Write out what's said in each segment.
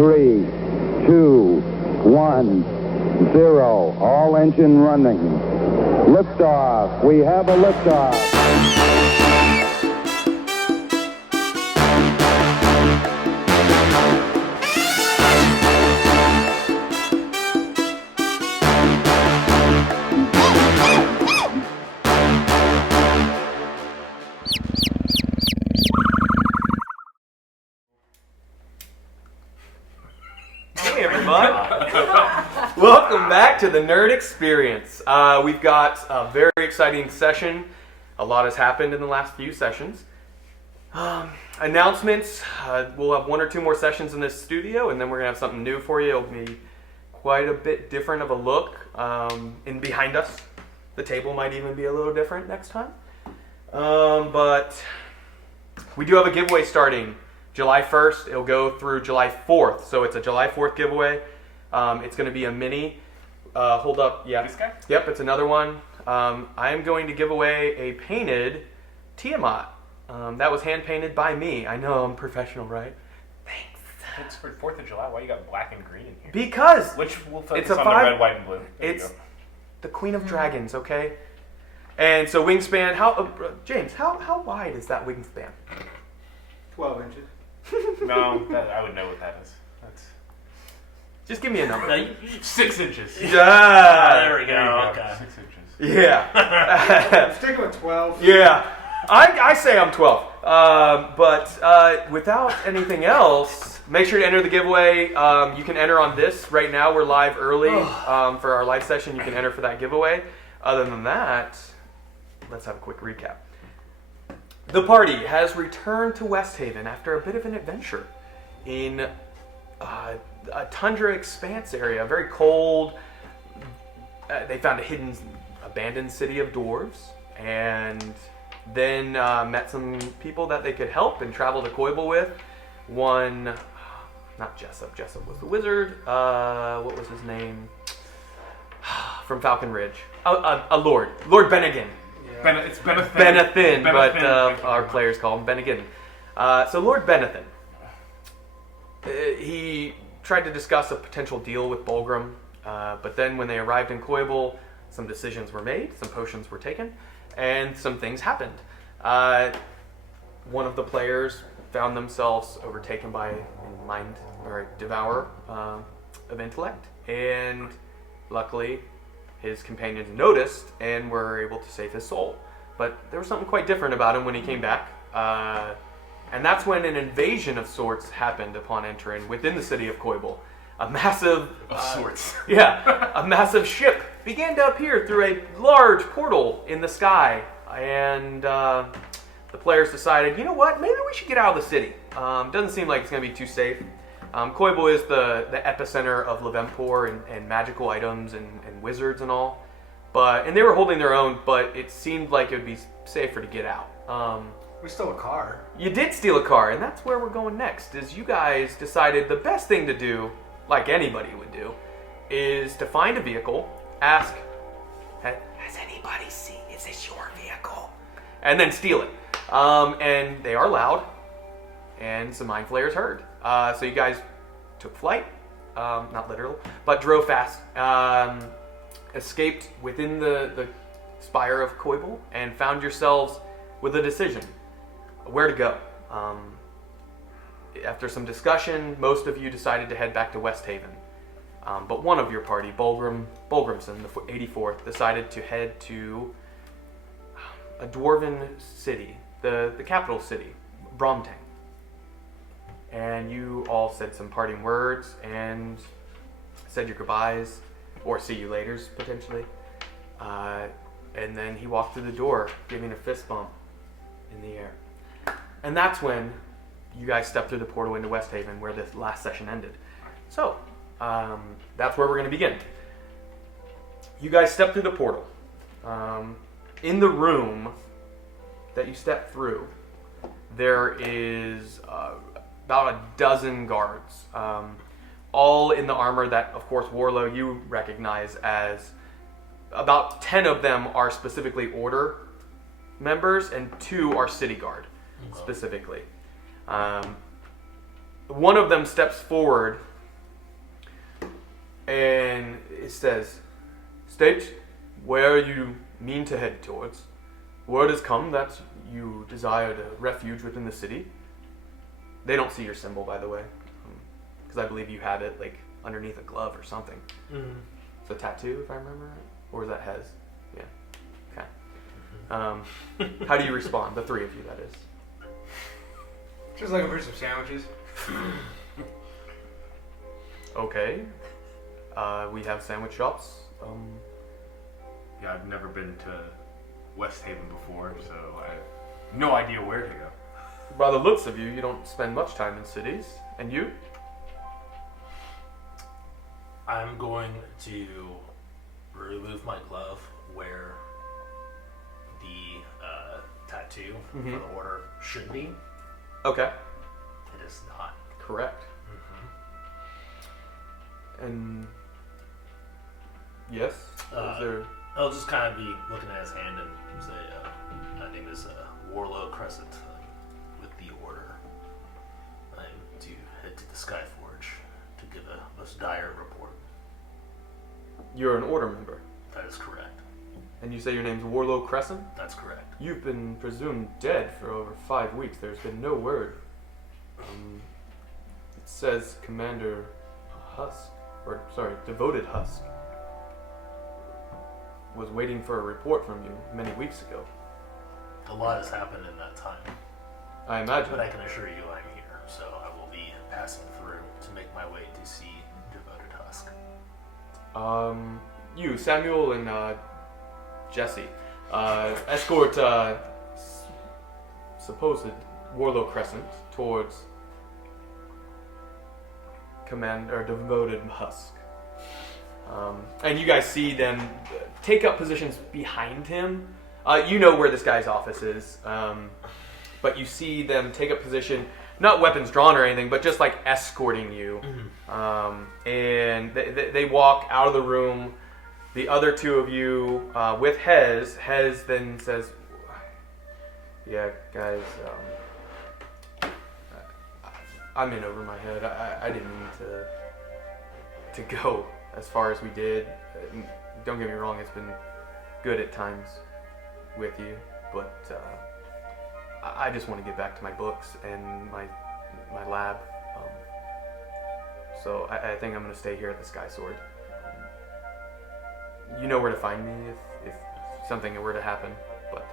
3, 2, 1, 0. All engine running. Liftoff. We have a liftoff. Hey everyone! Welcome back to the Nerd Experience. We've got a very exciting session. A lot has happened in the last few sessions. Announcements. We'll have one or two more sessions in this studio, and then we're going to have something new for you. It'll be quite a bit different of a look. In behind us, the table might even be a little different next time. But we do have a giveaway starting July 1st. It'll go through July 4th. So it's a July 4th giveaway. It's going to be a mini. Hold up. Yeah. This guy? Yep, it's another one. I am going to give away a painted Tiamat. That was hand painted by me. I know, I'm professional, right? Thanks. It's for 4th of July. Why you got black and green in here? Because Which will focus it's a on five, the red, white, and blue. There it's you go. the Queen of Dragons, okay? And so wingspan, James, how wide is that wingspan? 12 inches. No, I would know what that is. That's Just give me a number. 6 inches. Yeah. There we go. Okay. 6 inches. Yeah. Stick with 12. Yeah. I say I'm 12. But without anything else, make sure to enter the giveaway. You can enter on this. Right now we're live early for our live session. You can enter for that giveaway. Other than that, let's have a quick recap. The party has returned to West Haven after a bit of an adventure in a tundra expanse area, very cold. They found a hidden, abandoned city of dwarves, and then met some people that they could help and travel to Koibel with. One, not Jessup. Jessup was the wizard. What was his name? From Falcon Ridge. A lord. Lord Bennigan. It's Benathan. Benathan, but our players call him Bennigan. So Lord Benathan, he tried to discuss a potential deal with Bolgrum, but then when they arrived in Koibel, some decisions were made, some potions were taken, and some things happened. One of the players found themselves overtaken by a mind or a devourer of intellect, and luckily his companions noticed and were able to save his soul. But there was something quite different about him when he came back. And that's when an invasion of sorts happened upon Entorin within the city of Koibel. A massive... sorts. Yeah, a massive ship began to appear through a large portal in the sky. And the players decided, you know what, maybe we should get out of the city. Doesn't seem like it's going to be too safe. Koibel is the epicenter of Levempor and magical items and wizards and all. And they were holding their own, but it seemed like it would be safer to get out. We stole a car. You did steal a car, and that's where we're going next, is you guys decided the best thing to do, like anybody would do, is to find a vehicle, ask, has anybody seen, is this your vehicle? And then steal it. And they are loud, and some mind flayers heard. So you guys took flight, not literal, but drove fast, escaped within the spire of Koibel, and found yourselves with a decision, where to go. After some discussion, most of you decided to head back to West Haven. But one of your party, Bolgrimson, the 84th, decided to head to a dwarven city, the capital city, Bromtang. And you all said some parting words and said your goodbyes, or see you laters, potentially. And then he walked through the door, giving a fist bump in the air. And that's when you guys stepped through the portal into West Haven, where this last session ended. So, that's where we're going to begin. You guys stepped through the portal. In the room that you stepped through, there is about a dozen guards, all in the armor that, of course, Warlow, you recognize as. About 10 of them are specifically Order members, and 2 are City Guard, specifically. One of them steps forward and it says, "State where you mean to head towards. Word has come that you desired a refuge within the city." They don't see your symbol, by the way, because I believe you have it like underneath a glove or something. Mm-hmm. It's a tattoo, if I remember right, or is that Hez? Yeah. Okay. How do you respond? The three of you, that is. Just looking for some sandwiches. Okay. We have sandwich shops. Yeah, I've never been to West Haven before, so I have no idea where to go. By the looks of you, you don't spend much time in cities. And you? I'm going to remove my glove where the tattoo for the order should be. Okay. It is not. Correct. And yes, is there? I'll just kind of be looking at his hand and say, my name is Warlow Crescent. With the order, I'm to head to the Skyforge to give a most dire report. You're an order member, That is correct. and you say your name's Warlow Crescent. That's correct. You've been presumed dead for over 5 weeks. There's been no word. It says Commander Husk, or sorry, Devoted Husk, was waiting for a report from you many weeks ago. A lot has happened in that time, I imagine. but I can assure you I'm here, so I will be passing through to make my way to see Devoted Husk. You, Samuel, and Jesse, escort supposed Warlow Crescent towards Commander Devoted Husk. And you guys see them take up positions behind him. You know where this guy's office is, but you see them take up position, not weapons drawn or anything, but just like escorting you. And they walk out of the room. The other two of you with Hez then says, "Yeah, guys, I'm in over my head. I didn't mean to go as far as we did. Don't get me wrong, it's been good at times with you, but I just want to get back to my books and my lab. So I think I'm going to stay here at the Sky Sword. You know where to find me if something were to happen, but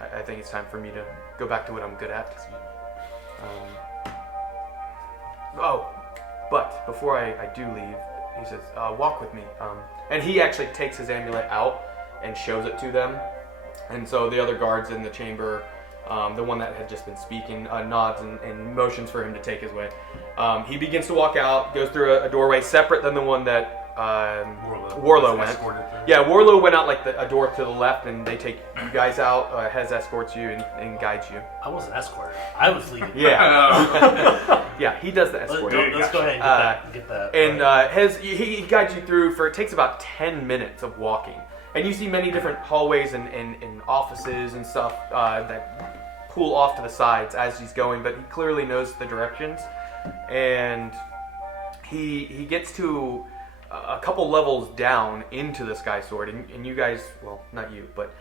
I think it's time for me to go back to what I'm good at. But before I do leave, he says, walk with me. And he actually takes his amulet out and shows it to them. And so the other guards in the chamber, the one that had just been speaking, nods and motions for him to take his way. He begins to walk out, goes through a doorway separate than the one that Warlow went. Yeah, Warlow went out like a door to the left, and they take you guys out. Hez escorts you and guides you. I wasn't escorted. I was leading. Yeah. Yeah, he does the escort. Let's go ahead and get that. And Hez, he guides you through it takes about 10 minutes of walking. And you see many different hallways and offices and stuff that pull off to the sides as he's going, but he clearly knows the directions. And he gets to a couple levels down into the Sky Sword, and you guys, well, not you, but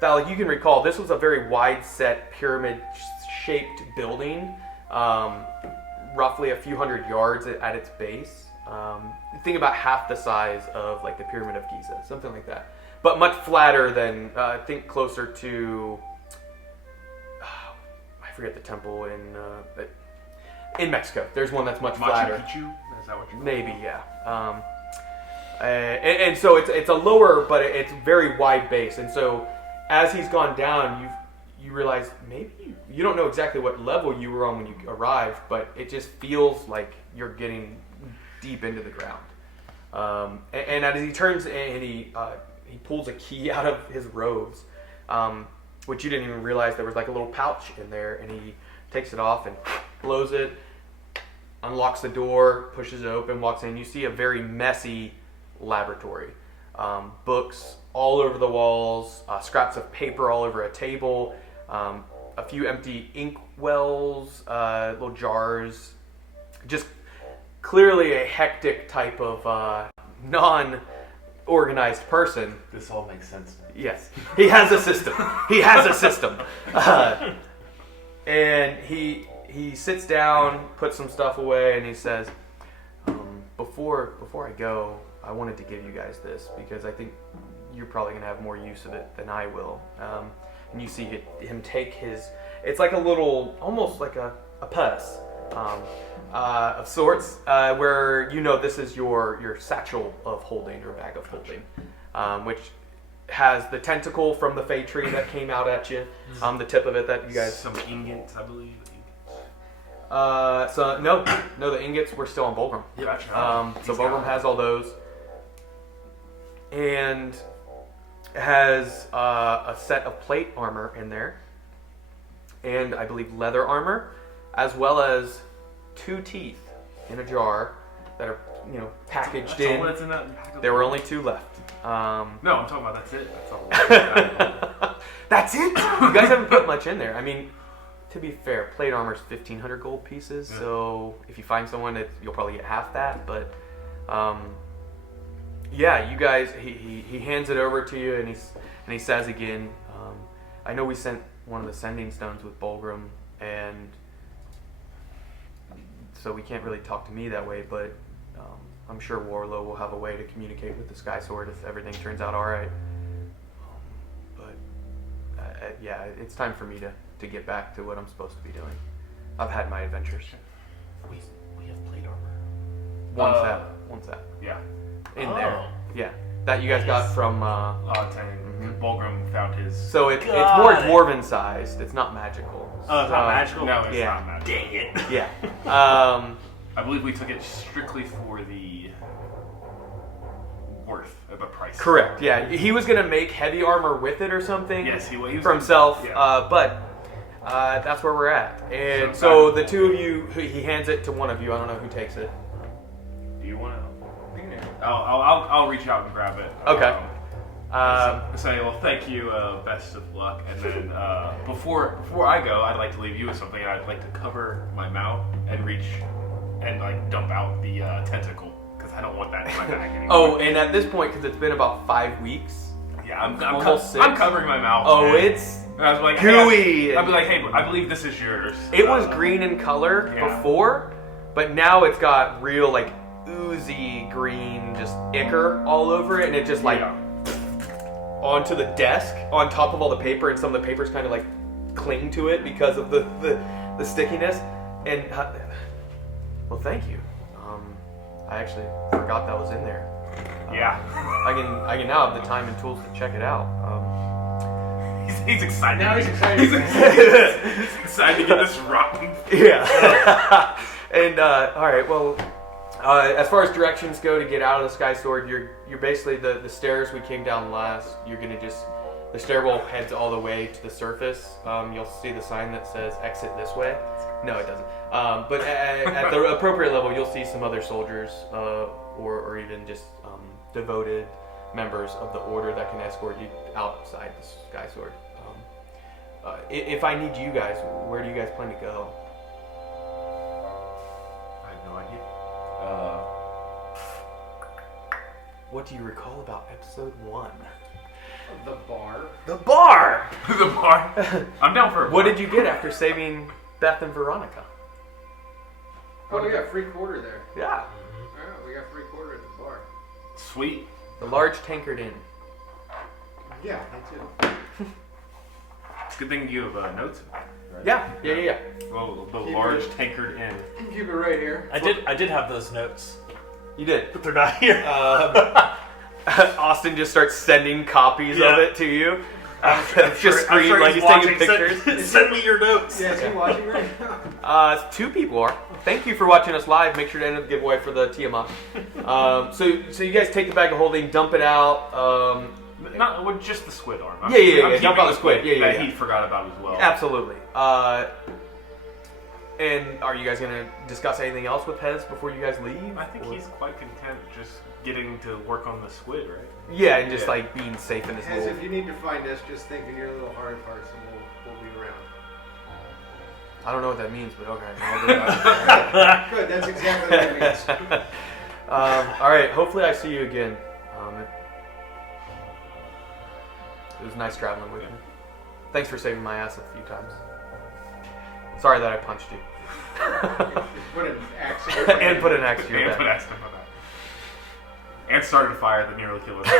Thalik, you can recall this was a very wide set pyramid-shaped building, roughly a few hundred yards at its base. Think about half the size of like the Pyramid of Giza, something like that, but much flatter than think closer to I forget the temple in Mexico. There's one that's much flatter. Machu Picchu? Is that what you're Maybe, yeah. And so it's a lower, but it's very wide base. And so as he's gone down, you realize maybe you don't know exactly what level you were on when you arrived, but it just feels like you're getting deep into the ground. And as he turns and he pulls a key out of his robes, which you didn't even realize there was like a little pouch in there, and he takes it off and blows it, unlocks the door, pushes it open, walks in. You see a very messy laboratory. Books all over the walls, scraps of paper all over a table, a few empty ink wells, little jars, just clearly a hectic type of non-organized person. This all makes sense now. Yes, he has a system. He has a system. And he sits down, puts some stuff away, and he says, before I go, I wanted to give you guys this because I think you're probably going to have more use of it than I will. And you see him take it's like a little, almost like a purse of sorts, where this is your satchel of holding, or bag of holding, which has the tentacle from the Fey tree that came out at you, the tip of it that you guys... Some ingots, I believe. No, the ingots were still on Bolgrum. Yeah, that's right. So Bolgrum has all those, and has a set of plate armor in there, and I believe leather armor, as well as 2 teeth in a jar that are packaged in. All that's in that. There were only 2 left. No, I'm talking about that's it. That's all. That's it? You guys haven't put much in there. I mean, to be fair, plate armor's 1,500 gold pieces, so if you find someone, you'll probably get half that. But yeah, you guys, he hands it over to you, and he says again, I know we sent one of the sending stones with Bolgrum, and so we can't really talk to me that way, but I'm sure Warlow will have a way to communicate with the Sky Sword if everything turns out all right. But yeah, it's time for me to get back to what I'm supposed to be doing. I've had my adventures. We have plate armor. One set. Yeah. In there. Yeah. That you guys got from... Bolgrum found his... So it's more dwarven sized. It's not magical. Oh, it's not magical? No, it's Yeah. not magical. Dang it. Yeah. I believe we took it strictly for the worth of the price. Correct. Yeah. He was going to make heavy armor with it or something. Yes, he was for himself. Yeah. But that's where we're at. And So, so the 2 of you, he hands it to one of you. I don't know who takes it. Do you want to? I'll reach out and grab it. Okay. Say, well, thank you, best of luck. And then before I go, I'd like to leave you with something. I'd like to cover my mouth and reach and dump out the tentacle, because I don't want that in my bag anymore. Oh, and at this point, because it's been about 5 weeks. Yeah, I'm Almost covering my mouth. Oh, man. it's And I was like, gooey. Hey, I'd be like, hey, I believe this is yours. It was green in color before, but now it's got real oozy green, just ichor all over it, and it just onto the desk on top of all the paper, and some of the papers kind of cling to it because of the stickiness. And well, thank you. I actually forgot that was in there. Yeah. I can now have the time and tools to check it out. He's excited. Now he's excited. He's excited to get this rotten. Yeah. And all right, well, as far as directions go to get out of the Sky Sword, you're basically the stairs we came down last. You're gonna the stairwell heads all the way to the surface. You'll see the sign that says exit this way. No, it doesn't. But at the appropriate level, you'll see some other soldiers, or even just devoted members of the order that can escort you outside the Sky Sword. If I need you guys, where do you guys plan to go? I have no idea. What do you recall about episode 1? The bar. The bar! The bar. I'm down for a bar. What did you get after saving Beth and Veronica? Oh, we got free quarter there. Yeah. Oh, we got free quarter at the bar. Sweet. The large tankard inn. Yeah, me too. It's a good thing you have notes in there, right? Yeah. Well, the Keep large it- tankard inn. Keep it right here. I did have those notes, You did. but they're not here. Austin just starts sending copies of it to you. Just screen I'm sure like he's he's taking watching. pictures. Send me your notes. Yeah, is he watching right now? 2 people are. Thank you for watching us live. Make sure to enter the giveaway for the Tiamat. So you guys take the bag of holding, dump it out. Not with just the squid arm. I'm Yeah. keeping Dump out the squid. Yeah. That he forgot about as well. Absolutely. And are you guys gonna discuss anything else with Pez before you guys leave? I think he's quite content just getting to work on the squid, right? Yeah, and just Yeah. being safe in his As little. if you need to find us, just think of your little hard parts and we'll be around. I don't know what that means, but okay. I'll do that. Good, that's exactly what it means. All right. Hopefully, I see you again. It was nice traveling with you. Thanks for saving my ass a few times. Sorry that I punched you. Put an axe in And put an axe to your And back. put axe on that. And started a fire that nearly killed us.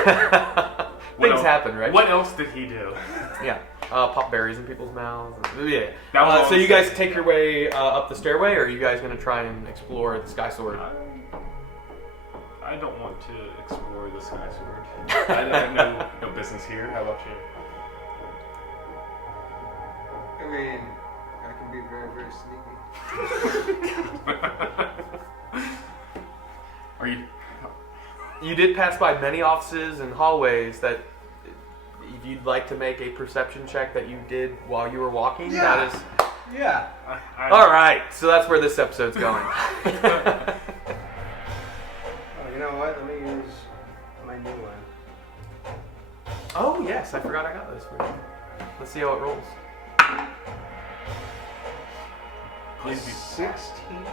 Things happen, right? What else did he do? Yeah. Pop berries in people's mouths. Yeah. That was So you guys take your way up the stairway, or are you guys going to try and explore the Sky Sword? I don't want to explore the Sky Sword. I have no business here. How about you? I mean, I can be very, very sneaky. Are you? You did pass by many offices and hallways that, if you'd like to make a perception check that you did while you were walking, that is... Yeah. All right, so that's where this episode's going. Oh, you know what? Let me use my new one. Oh, yes, I forgot I got this for you. Let's see how it rolls. Please be 16.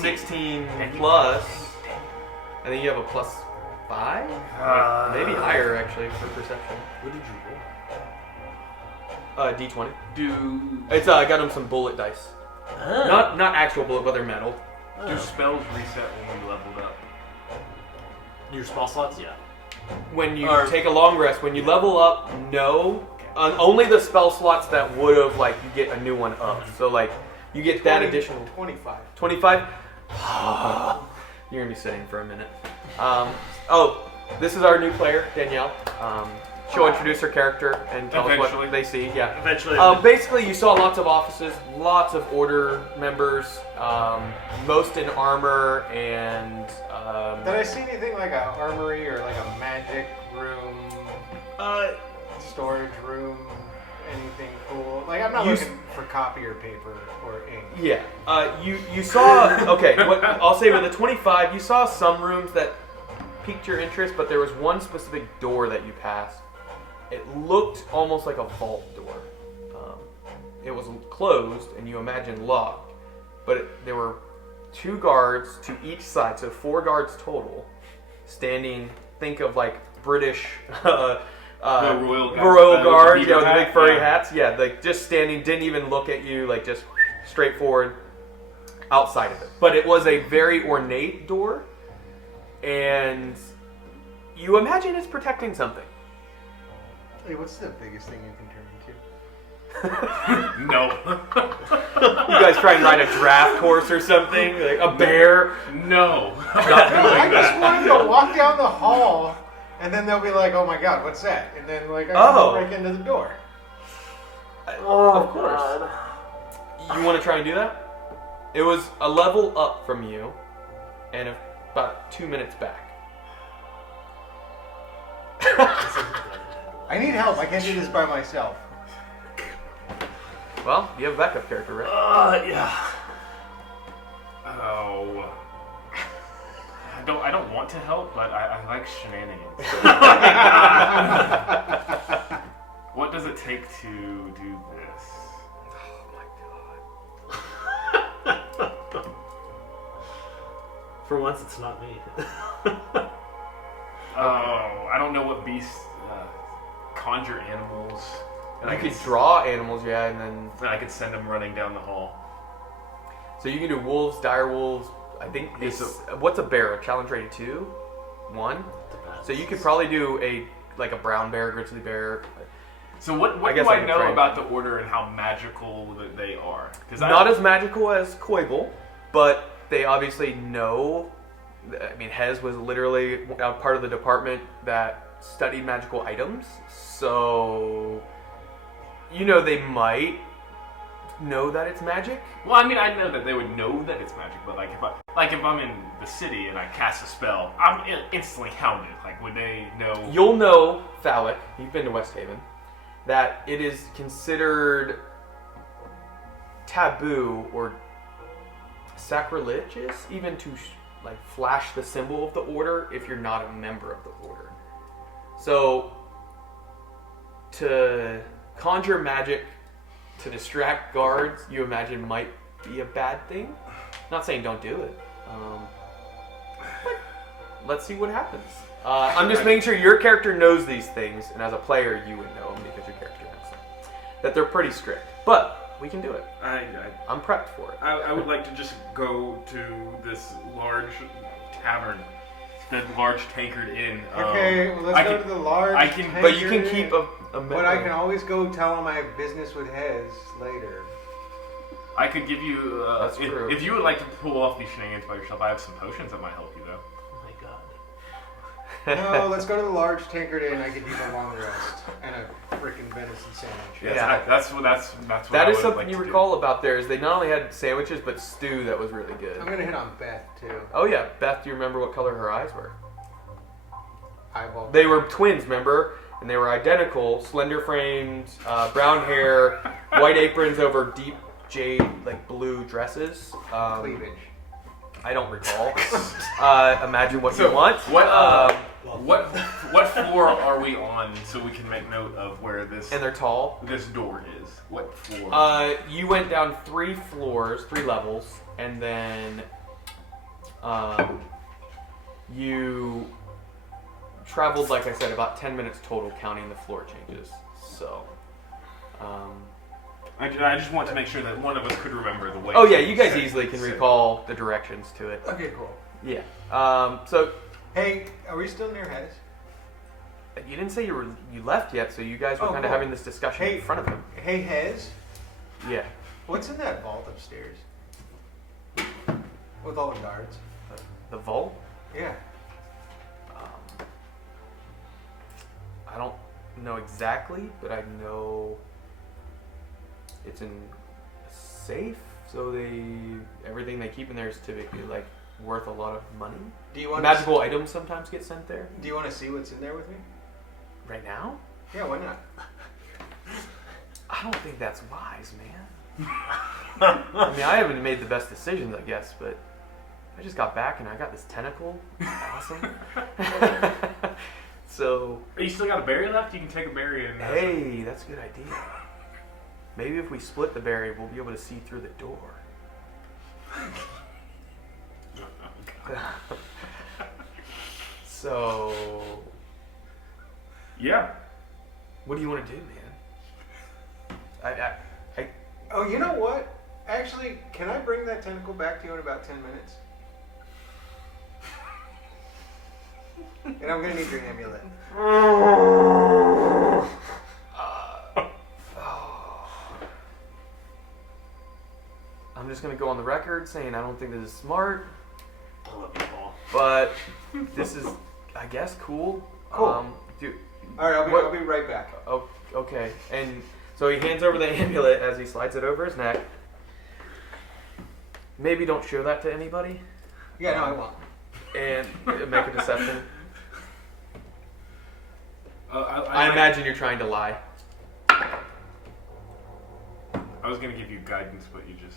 16 plus, and then you have a plus 5? Maybe higher, actually, for perception. What did you D20. Do It's I got him some bullet dice. roll? Not actual bullet, but they're metal. do spells reset when we leveled up? Your spell slots? Yeah. When you Or- take a long rest, when you level up, no. Only the spell slots that would have, like, you get a new one up. So, like, you get that additional 25. 25. You're gonna be sitting for a minute. This is our new player, Danielle. She'll introduce her character and tell us Eventually. what they see. Yeah. Eventually. Basically, you saw lots of offices, lots of order members, most in armor and. Did I see anything like an armory or like a magic room, storage room, anything cool? Like, I'm not You looking for copier paper or ink. Yeah. You saw. Okay. What I'll say with the 25, you saw some rooms that piqued your interest, but there was one specific door that you passed. It looked almost like a vault door. It was closed, and you imagine locked, but there were 2 guards to each side, so 4 guards total, standing. Think of like British Royal Guard, beaver the hat, big furry yeah. hats. Yeah, like just standing, didn't even look at you, like just straightforward outside of it. But it was a very ornate door, and you imagine it's protecting something. Hey, what's the biggest thing you can turn No. You guys try and ride a draft horse or something, like a bear. No. into? I just want him to walk down the hall, and then they'll be like, "Oh my God, what's that?" And then like I can break into the door. Of course. You want to try and do that? It was a level up from you, and about 2 minutes back. I need help. I can't do this by myself. Well, you have a backup character, right? Yeah. Oh. I don't want to help, but I like shenanigans. What does it take to do this? For once, it's not me. Oh, I don't know what beasts conjure animals. And You I could could draw animals, yeah, and then And I could send them running down the hall. so you can do wolves, dire wolves. I think Yeah, it's so- what's a bear? A challenge rated 2, 1. So you could probably do a brown bear, grizzly bear. So what I guess do I I could know try. about the order and how magical that they are? Because Not as magical as Koible, but they obviously know. I mean, Hez was literally part of the department that studied magical items, so they might know that it's magic. Well, I mean, I know that they would know that it's magic, but if I'm in the city and I cast a spell, I'm instantly hounded. Like, would they know? You'll know, Phallic, you've been to West Haven, that it is considered taboo or sacrilegious even to flash the symbol of the order if you're not a member of the order. So to conjure magic to distract guards, you imagine might be a bad thing. Not saying don't do it. But let's see what happens. I'm just making sure your character knows these things, and as a player, you would know them because your character knows them. That they're pretty strict, but we can do it. I'm prepped for it. I would like to just go to this large tavern, the large tankard inn. Okay, well, let's go to the large. But you can keep a But I can always go tell him I have business with Hez later. I could give you. That's true. If you would like to pull off these shenanigans by yourself, I have some potions that might help you, though. Oh my god. No, let's go to the large tankard inn. I could use a long rest and a freaking venison sandwich. Yes, Yeah. that's what That I is would something like you to recall about there is they not only had sandwiches but stew that was really good. I'm gonna hit on Beth too. Oh yeah, Beth, do you remember what color her eyes were? Eyeball. They were twins, remember? And they were identical, slender frames, brown hair, white aprons over deep jade, like blue dresses. Cleavage. I don't recall. Imagine what So, you want. What floor are we on so we can make note of where this And they're tall. this door is? What floor? You went down 3 floors, 3 levels, and then you traveled, like I said, about 10 minutes total, counting the floor changes. So, I just want to make sure that one of us could remember the way. oh yeah, you guys easily can recall the directions to it. Okay, cool. Yeah. So Hey, are we still near Hez? you didn't say you left yet, so you guys were Oh, kind of cool. having this discussion Hey, in front of him. Hey, Hez, Yeah. what's in that vault upstairs? With all the guards. The vault. Yeah. I don't know exactly, but I know it's in a safe, so everything they keep in there is typically like worth a lot of money. Do you want Magical items sometimes get sent there. Do you want to see what's in there with me? Right now? Yeah, why not? I don't think that's wise, man. I mean, I haven't made the best decisions, I guess, but I just got back and I got this tentacle. Awesome. So, You still got a berry left? You can take a berry and. hey, that's a good idea. Maybe if we split the berry, we'll be able to see through the door. So, Yeah. what do you want to do, man? Oh, you know what? Actually, can I bring that tentacle back to you in about 10 minutes? And I'm gonna need your amulet. I'm just gonna go on the record saying I don't think this is smart, I love you, Paul. but this is, I guess, cool. Cool. All All right, I'll be right back. Oh, okay. And so he hands over the amulet as he slides it over his neck. Maybe don't show that to anybody. Yeah, no, I won't. And make a deception. I I imagine you're trying to lie. I was gonna give you guidance, but you just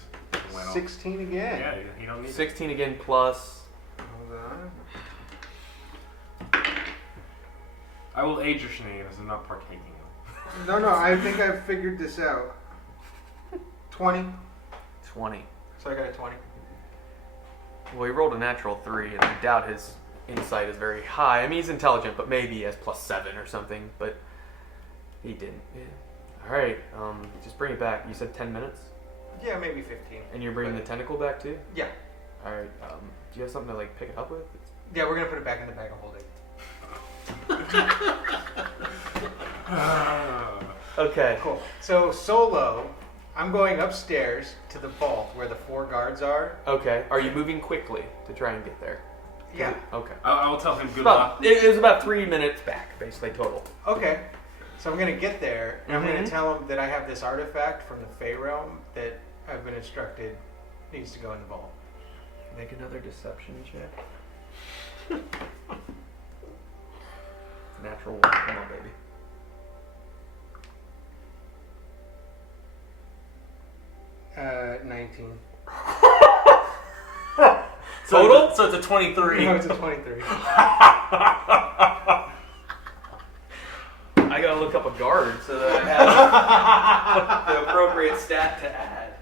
went off. 16 again. Yeah, you don't need. 16 again plus. Hold on. I will aid your shenanigans. I'm not partaking in them. No, I think I've figured this out. 20. 20. So I got a 20. Well, he rolled a natural 3, and I doubt his insight is very high. I mean, he's intelligent, but maybe he has +7 or something, but he didn't. Yeah. All right, just bring it back. You said 10 minutes? Yeah, maybe 15. And you're bringing the tentacle back, too? Yeah. All right, do you have something to, like, pick it up with? Yeah, we're gonna put it back in the bag of holding. Okay. Cool. So solo, I'm going upstairs to the vault where the 4 guards are. Okay. Are you moving quickly to try and get there? Yeah. Okay. I will tell him good luck. It was about 3 minutes back, basically, total. Okay. So I'm gonna get there, and I'm Mhm. gonna tell him that I have this artifact from the Fey realm that I've been instructed needs to go in the vault. Make another deception check. Natural 1. Come on, baby. Uh, 19. Total? So it's a 23. No, it's a 23. I gotta look up a guard so that I have the appropriate stat to add.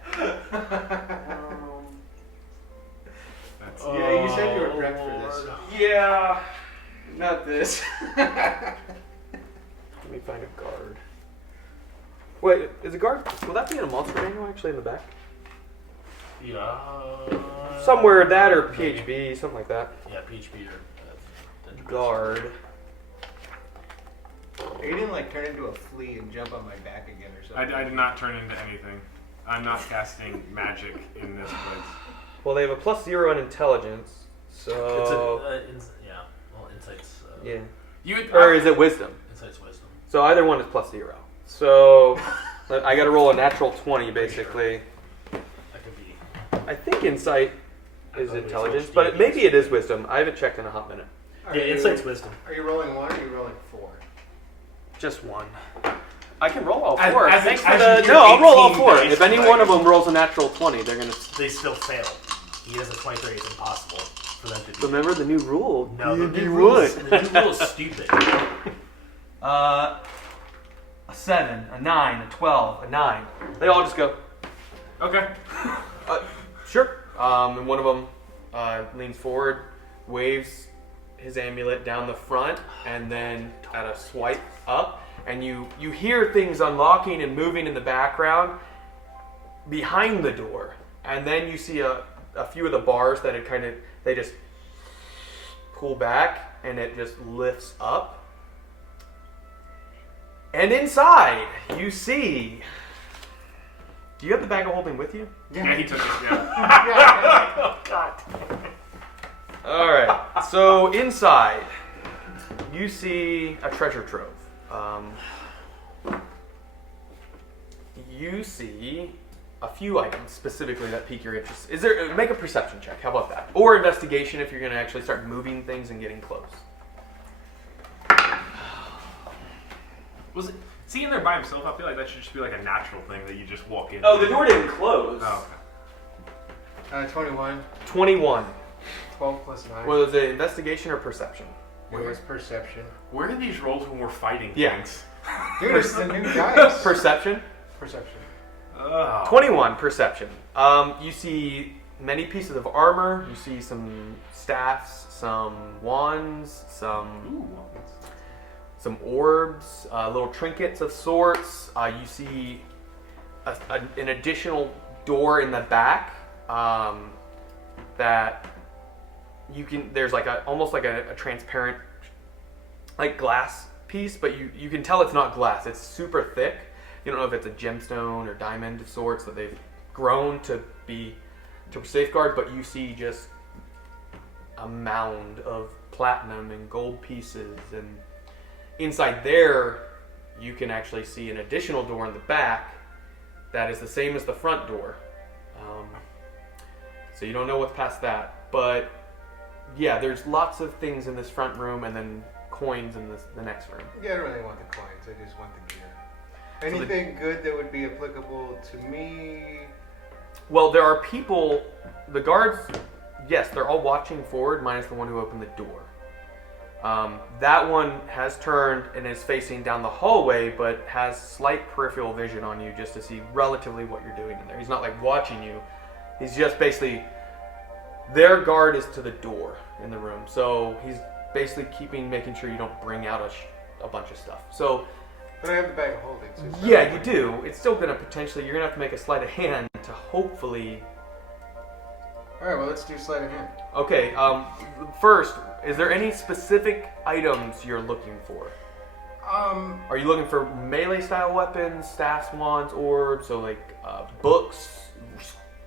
Yeah, you said you were prepped for this. Yeah, not this. Let me find a guard. Wait, is a guard? Will that be in a monster manual actually in the back? Yeah. Somewhere that or PHB, something like that. Yeah, PHB or Guard. You didn't like turn into a flea and jump on my back again or something. I did not turn into anything. I'm not casting magic in this place. Well, they have a +0 in intelligence, so yeah. Well, insight's. yeah. You Or is it wisdom? Insight's wisdom. So either one is +0. So I got to roll a natural 20 basically. That could be. I think insight is thought it was intelligence, HDB. but maybe it is wisdom. I haven't checked in a hot minute. Yeah, insight's wisdom. Are you rolling 1 or are you rolling 4? Just one. I can roll all As- four. as Thanks it- for as the. you're No, I'll roll all 18 four. dice, If any like- one of them rolls a natural 20, they're gonna. They still fail. He has a 23. It's impossible for them to do. Remember the new rule? No, the D&D new rule would. is stupid. A 7, a 9, a 12, a 9. They all just go. Okay. Sure. And one of them leans forward, waves his amulet down the front, and then at a swipe up, and you hear things unlocking and moving in the background behind the door, and then you see a few of the bars that they just pull back, and it just lifts up, and inside you see. Do you have the bag of holding with you? Yeah, he took it. Yeah. All right. So inside, you see a treasure trove. You see a few items specifically that pique your interest. Make a perception check? How about that? Or investigation if you're going to actually start moving things and getting close. Was he in there by himself? I feel like that should just be like a natural thing that you just walk in. Oh, the door didn't close. Oh. 21. 21. 12 plus 9. Was it investigation or perception? It was perception. Where are these rolls when we're fighting Yeah. things? Dude, it's the new dice. Perception. Perception. Oh. 21 perception. You see many pieces of armor. You see some staffs, some wands, some orbs, little trinkets of sorts. You see an additional door in the back that you can. There's like almost like a transparent, like glass piece, but you can tell it's not glass. It's super thick. You don't know if it's a gemstone or diamond of sorts that they've grown to safeguard, but you see just a mound of platinum and gold pieces, and inside there you can actually see an additional door in the back that is the same as the front door. So you don't know what's past that, but yeah, there's lots of things in this front room and then coins in the next room. Yeah, I don't really want the coins. I just want the gear. Anything good that would be applicable to me? Well, there are people, the guards, yes, they're all watching forward, minus the one who opened the door. That one has turned and is facing down the hallway, but has slight peripheral vision on you just to see relatively what you're doing in there. He's not like watching you. He's just basically, their guard is to the door in the room. So he's basically making sure you don't bring out a bunch of stuff. So, But I have the bag of holding. So it's yeah, you do. It's still going to potentially, you're going to have to make a sleight of hand to hopefully. Alright, well, let's do sleight of hand. Okay, first, is there any specific items you're looking for? Are you looking for melee style weapons, staffs, wands, orbs, so like books,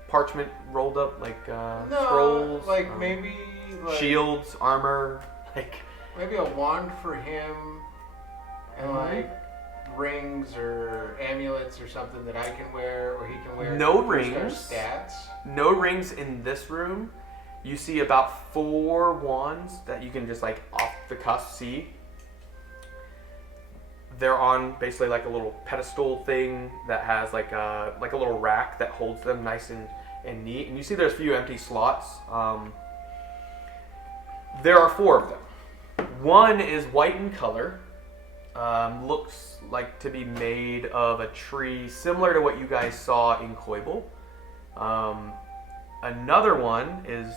parchment rolled up, like scrolls? Like maybe like shields, armor, like maybe a wand for him, and like rings or amulets or something that I can wear or he can wear. No to boost our rings. Stats. no rings in this room. You see about 4 wands that you can just like off the cuff see. They're on basically like a little pedestal thing that has like a little rack that holds them nice and neat. And you see there's a few empty slots. There are 4 of them. One is white in color, looks like to be made of a tree similar to what you guys saw in Koibel. Another one is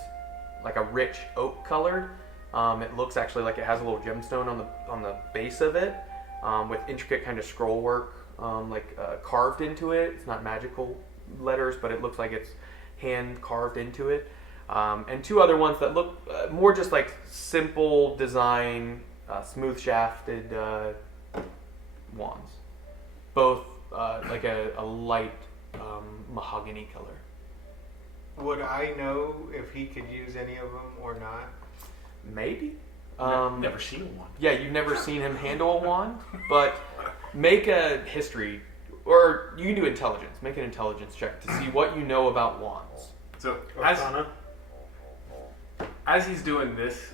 like a rich oak colored. It looks actually like it has a little gemstone on the base of it, with intricate kind of scroll work carved into it. It's not magical letters, but it looks like it's hand carved into it. And two other ones that look more just like simple design, smooth shafted wands. Both like a light mahogany color. Would I know if he could use any of them or not? Maybe. Never seen one. Yeah, you've never seen him handle a wand, but make a history, or you can do intelligence. Make an intelligence check to see what you know about wands. So Arcana? as he's doing this,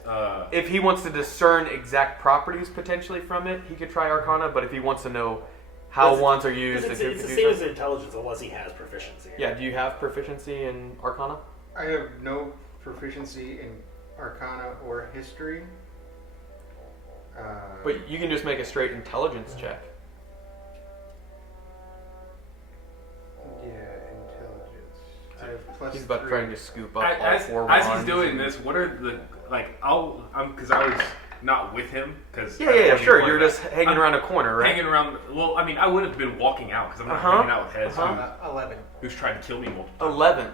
If he wants to discern exact properties potentially from it, he could try Arcana, but if he wants to know how wands are used, It's, and who it's can the do same as them- intelligence unless he has proficiency. Yeah, do you have proficiency in Arcana? I have no proficiency in Arcana or History. But you can just make a straight intelligence check. Yeah, intelligence. I have plus He's about 3. trying to scoop up all as, four as wands. he's doing this, what are the because I was not with him because Yeah, sure. You're just hanging around a corner, right? hanging around. Well, I mean, I would have been walking out because I'm not Uh-huh. hanging out with heads 11. who's tried to kill me multiple times. 11. Okay.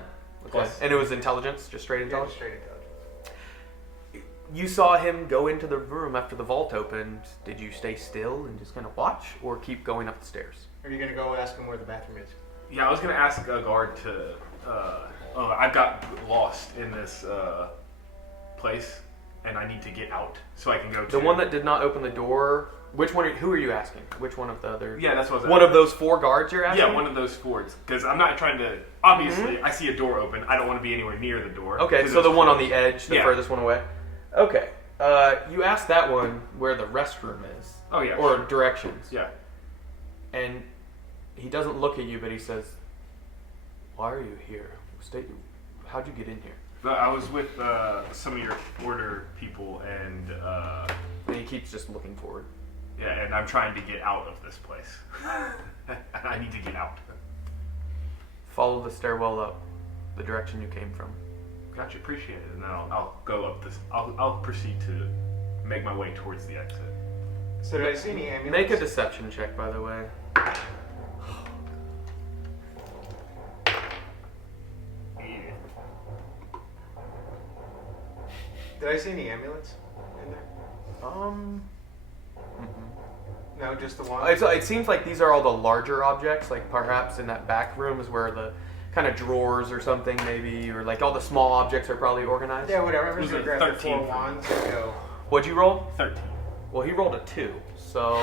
Plus- And it was intelligence, just straight Yeah, intelligence? straight intelligence. You saw him go into the room after the vault opened. Did you stay still and just kind of watch, or keep going up the stairs? Are you going to go ask him where the bathroom is? Yeah, I was gonna ask a guard to. I got lost in this place, and I need to get out so I can go to The one that did not open the door. Which one? Who are you asking? Which one of the other? Yeah, that's what I was One of those four guards you're asking? Yeah, one of those forts. Because I'm not trying to. Obviously, I see a door open. I don't want to be anywhere near the door. Okay, 'cause so the it's one on closed. the edge, the Yeah. furthest one away. Okay. You asked that one where the restroom is. Oh, yeah, Or sure. directions. Yeah. And he doesn't look at you, but he says, "Why are you here? How'd you get in here?" But I was with some of your order people, and And he keeps just looking forward. yeah, and I'm trying to get out of this place. I need to get out. Follow the stairwell up, the direction you came from. Gotcha, appreciate it. And then I'll go up this. I'll proceed to make my way towards the exit. So did I see any amulets? Make a deception check, by the way. Did I see any amulets in there? No, just the one. It seems like these are all the larger objects, like perhaps in that back room is where the kind of drawers or something maybe, or like all the small objects are probably organized. Yeah, whatever. I'm Was just it gonna grab the 13 4 for wands and go. What'd you roll? 13. Well, he rolled a 2, so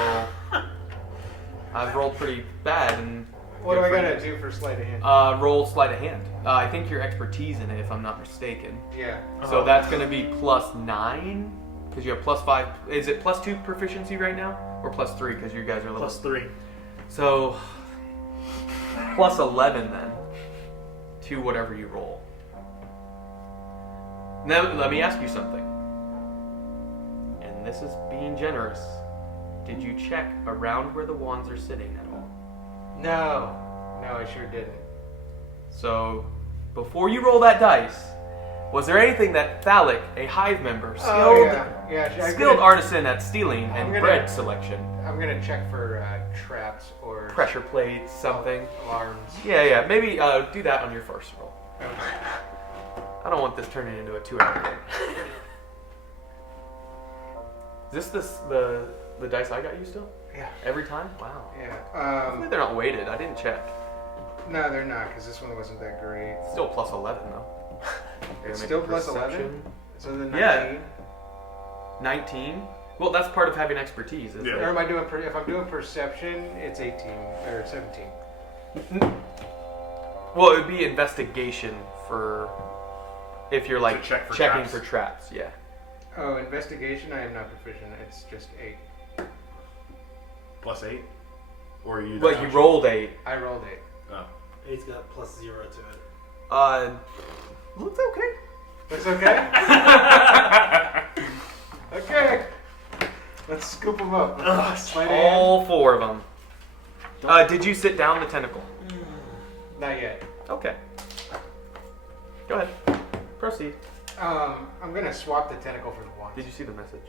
I've rolled pretty bad. And What do I good for gotta you. do for sleight of hand? Roll sleight of hand. I think your expertise in it, if I'm not mistaken. Yeah. So that's going to be +9 because you have +5. Is it +2 proficiency right now, or +3 because you guys are level? +3. So +11 then to whatever you roll. Now let me ask you something. And this is being generous. Did you check around where the wands are sitting at all? No, I sure didn't. So, before you roll that dice, was there anything that Thalic, a hive member, skilled artisan at stealing I'm and gonna- bread selection, I'm gonna check for traps or pressure plates, something? alarms. Yeah, maybe do that on your first roll. Okay. I don't want this turning into a 2-hour game. Is this the dice I got you still? Yeah. Every time? Wow. Yeah. Hopefully they're not weighted. I didn't check. No, they're not, because this one wasn't that great. Still +11 though. It's Make still a plus perception. 11? So the 19? Yeah. 19? Well, that's part of having expertise, isn't Yeah. Or it? am I doing, if I'm doing perception, it's 18, or 17. Well, it would be investigation for if you're like To check for checking traps. for traps. Yeah. Oh, investigation, I am not proficient. It's just 8. +8? Or are you? But you rolled 8. I rolled 8. Oh. 8's got +0 to it. Looks okay. That's okay? Okay. Let's Scoop them up. Sleight of hand? All 4 of them. Did you sit down the tentacle? Not yet. Okay. Go ahead. Proceed. I'm gonna swap the tentacle for the wand. Did you see the message?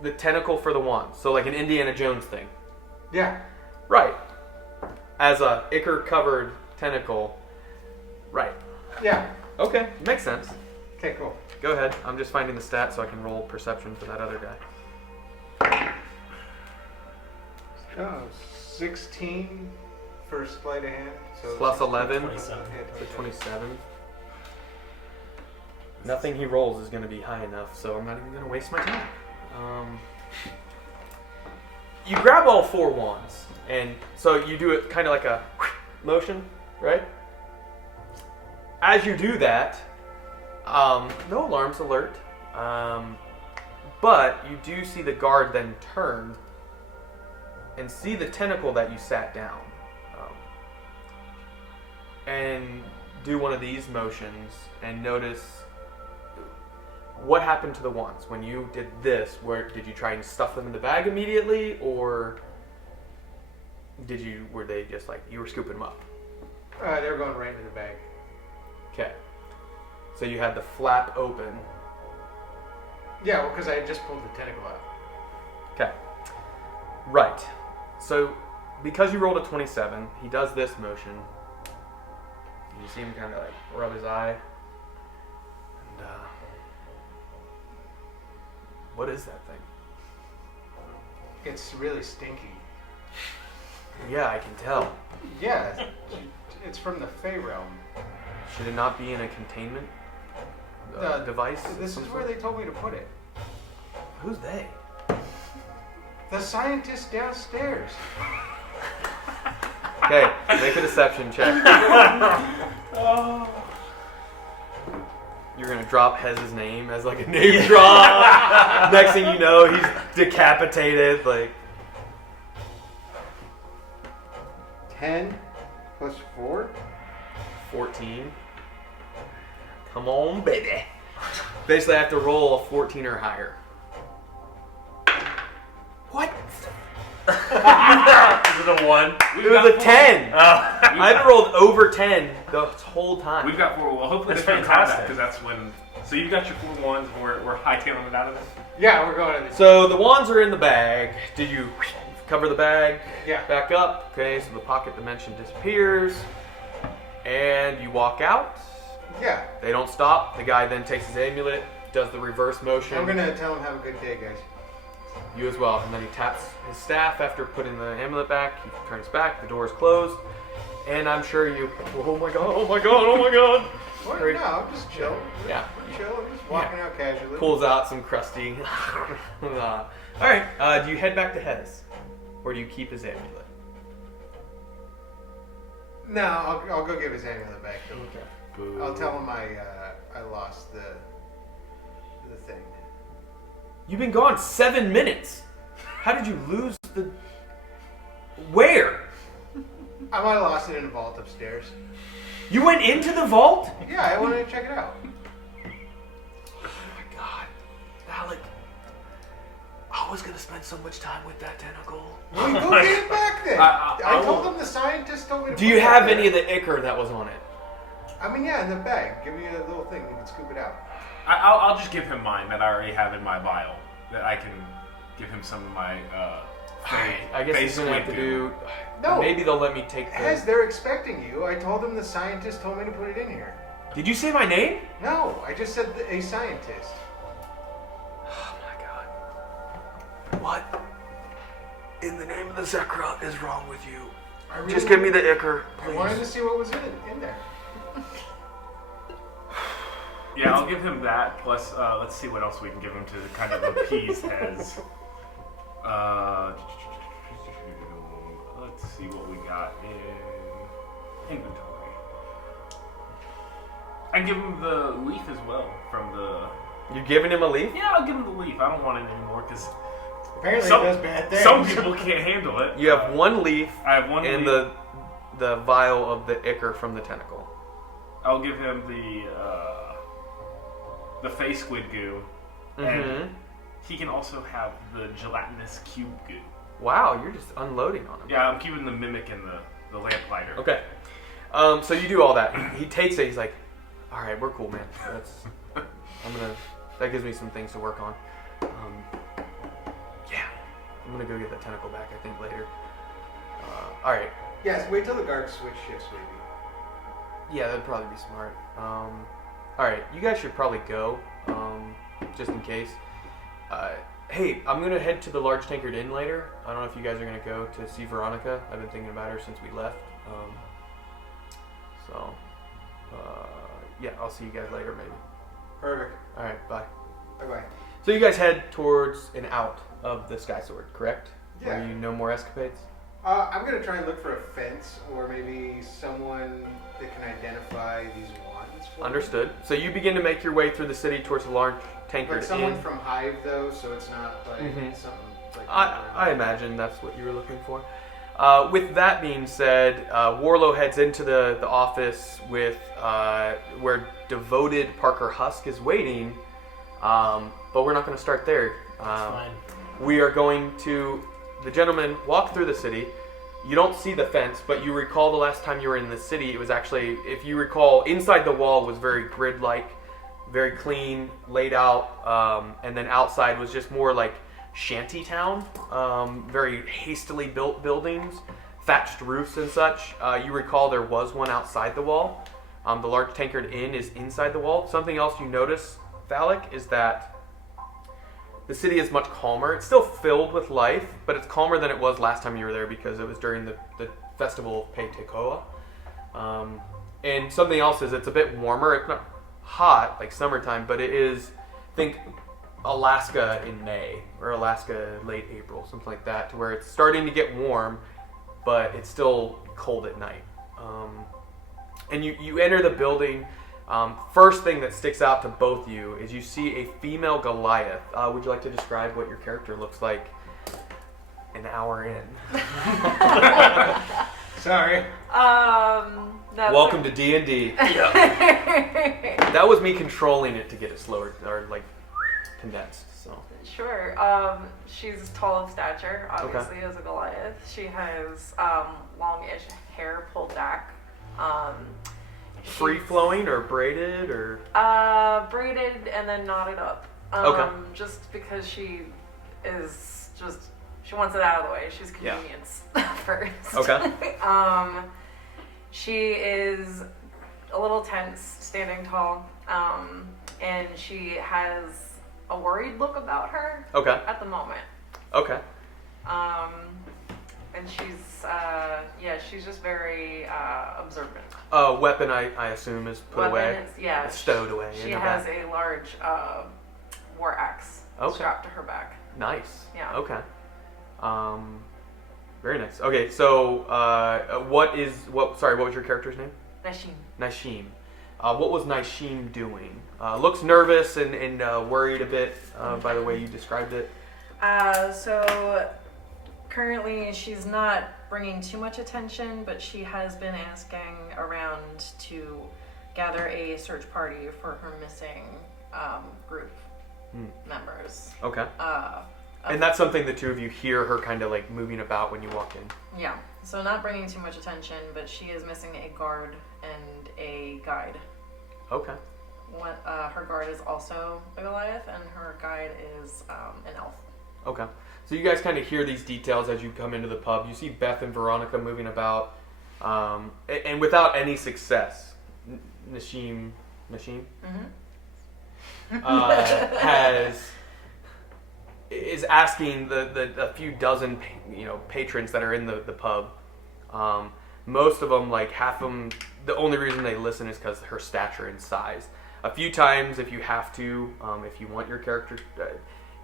The tentacle for the wand. So like an Indiana Jones thing. Yeah. Right. As a ichor-covered tentacle. Right. Yeah. Okay. Makes sense. Okay, cool. Go ahead. I'm just finding the stat so I can roll perception for that other guy. 16 for sleight of hand. So Plus 11. 27. So 27. Nothing he rolls is going to be high enough, so I'm not even going to waste my time. You grab all 4 wands, and so you do it kind of like a motion, right? As you do that, no alarms alert, but you do see the guard then turn and see the tentacle that you sat down, and do one of these motions and notice what happened to the wands when you did this. Where did you try and stuff them in the bag immediately, or were they just like you were scooping them up? They were going right into the bag. Okay. So you had the flap open. Yeah, well, because I had just pulled the tentacle out. Okay. Right. So because you rolled a 27, he does this motion. You see him kind of like rub his eye. And what is that thing? It's really stinky. Yeah, I can tell. Yeah, it's from the Fey realm. Should it not be in a containment device? This is where they told me to put it. Who's they? The scientist downstairs. Okay, make a deception check. You're gonna drop Hez's name as like a name drop. Next thing you know, he's decapitated. Like 10 plus 4. 14. Come on, baby. Basically, I have to roll a 14 or higher. What? Is it a 1? It was a 10. I haven't rolled over 10 the whole time. We've got 4. Well, hopefully That's it's fantastic. because that's when. So you've got your 4 wands, and we're hightailing it out of this. Yeah, we're going to the. So the wands are in the bag. Did you cover the bag? Yeah. Back up. Okay, so the pocket dimension disappears. And you walk out. Yeah. They don't stop. The guy then takes his amulet, does the reverse motion. I'm gonna tell him have a good day, guys. You as well. And then he taps his staff after putting the amulet back. He turns back. The door is closed. And I'm sure you... Oh my god, oh my god, oh my god. Well, Great. no, I'm just chill. Yeah. I'm chill. I'm just walking out casually. Pulls out some crusty... Alright, do you head back to Hez? Or do you keep his amulet? No, I'll go give his amulet back to him. Okay. I'll tell him I lost the thing. You've been gone 7 minutes. How did you lose the... Where? I might have lost it in a vault upstairs. You went into the vault? Yeah, I wanted to check it out. Oh my god. Alec. I was gonna spend so much time with that tentacle. Well, you go get it back then. I told him the scientist told me to Do put you it have back there. any of the ichor that was on it? I mean, yeah, in the bag. Give me a little thing. You can scoop it out. I'll just give him mine that I already have in my vial. That I can give him some of my. I guess he's gonna have to do... No. Maybe they'll let me take the... As they're expecting you, I told them the scientist told me to put it in here. Did you say my name? No, I just said a scientist. Oh my god. What in the name of the Zekra is wrong with you? I really Just give me the ichor, I wanted to please. see what was in there. Yeah, I'll give him that. Plus, let's see what else we can give him to kind of appease Hez. Let's see what we got in inventory. I can give him the leaf as well from the. You giving him a leaf? Yeah, I'll give him the leaf. I don't want it anymore because Apparently some, it does bad things. some people can't handle it. You have one leaf I have one and leaf. the vial of the ichor from the tentacle. I'll give him the face squid goo and he can also have the gelatinous cube goo. Wow, you're just unloading on him. Yeah, I'm keeping the mimic and the lamplighter. Okay. So you do all that. He takes it. He's like, "All right, we're cool, man. That gives me some things to work on. Yeah, I'm gonna go get that tentacle back. I think later. All right. Yes, wait till the guards switch shifts, maybe. Yeah, that'd probably be smart. All right, you guys should probably go, just in case. Hey, I'm gonna head to the Large Tankard Inn later. I don't know if you guys are gonna go to see Veronica. I've been thinking about her since we left. Yeah, I'll see you guys later, maybe. Perfect. All right, bye. Bye-bye. So you guys head towards and out of the Sky Sword, correct? Yeah. Where you no more escapades? I'm going to try and look for a fence or maybe someone that can identify these wands for me. Understood. So you begin to make your way through the city towards the Large Tankard Like someone Inn. from Hive, though, so it's not like something like I imagine that's what you were looking for. With that being said, Warlow heads into the office with where devoted Parker Husk is waiting, but we're not going to start there. Fine. We are going to, the gentleman walk through the city. You don't see the fence, but you recall the last time you were in the city, it was actually, if you recall, inside the wall was very grid-like, very clean, laid out, and then outside was just more like shanty town, very hastily built buildings, thatched roofs and such. You recall there was one outside the wall. The Large Tankard Inn is inside the wall. Something else you notice, Phallic, is that the city is much calmer. It's still filled with life, but it's calmer than it was last time you were there because it was during the festival of Peitekoa. And something else is it's a bit warmer. It's not hot like summertime, but it is, think Alaska in May or Alaska late April, something like that, to where it's starting to get warm, but it's still cold at night. And you enter the building. First thing that sticks out to both of you is you see a female Goliath. Would you like to describe what your character looks like an hour in? Sorry. Welcome to D&D. That was me controlling it to get it slower or like condensed. So Sure. She's tall of stature, obviously, as a Goliath. She has longish hair pulled back. free flowing or braided or Braided and then knotted up. Okay. Just because she wants it out of the way. She's convenience first. Okay. She is a little tense, standing tall, and she has a worried look about her. Okay. At the moment. Okay. And she's just very observant. Weapon, I assume, is put away. It's stowed away. She in the has back. a large war axe strapped to her back. Nice. Yeah. Okay. Very nice. Okay, so what was your character's name? Nashim. What was Nashim doing? Looks nervous and worried a bit by the way you described it. So currently she's not bringing too much attention, but she has been asking around to gather a search party for her missing group members. Okay. And that's something the two of you hear her kind of like moving about when you walk in. Yeah. So not bringing too much attention, but she is missing a guard and a guide. Okay. Her guard is also a Goliath, and her guide is an elf. Okay. So you guys kind of hear these details as you come into the pub. You see Beth and Veronica moving about, and without any success. Nashim? Mm-hmm. Is asking the few dozen patrons that are in the pub. Most of them, like half of them, the only reason they listen is because her stature and size. A few times, if you have to, if you want your character,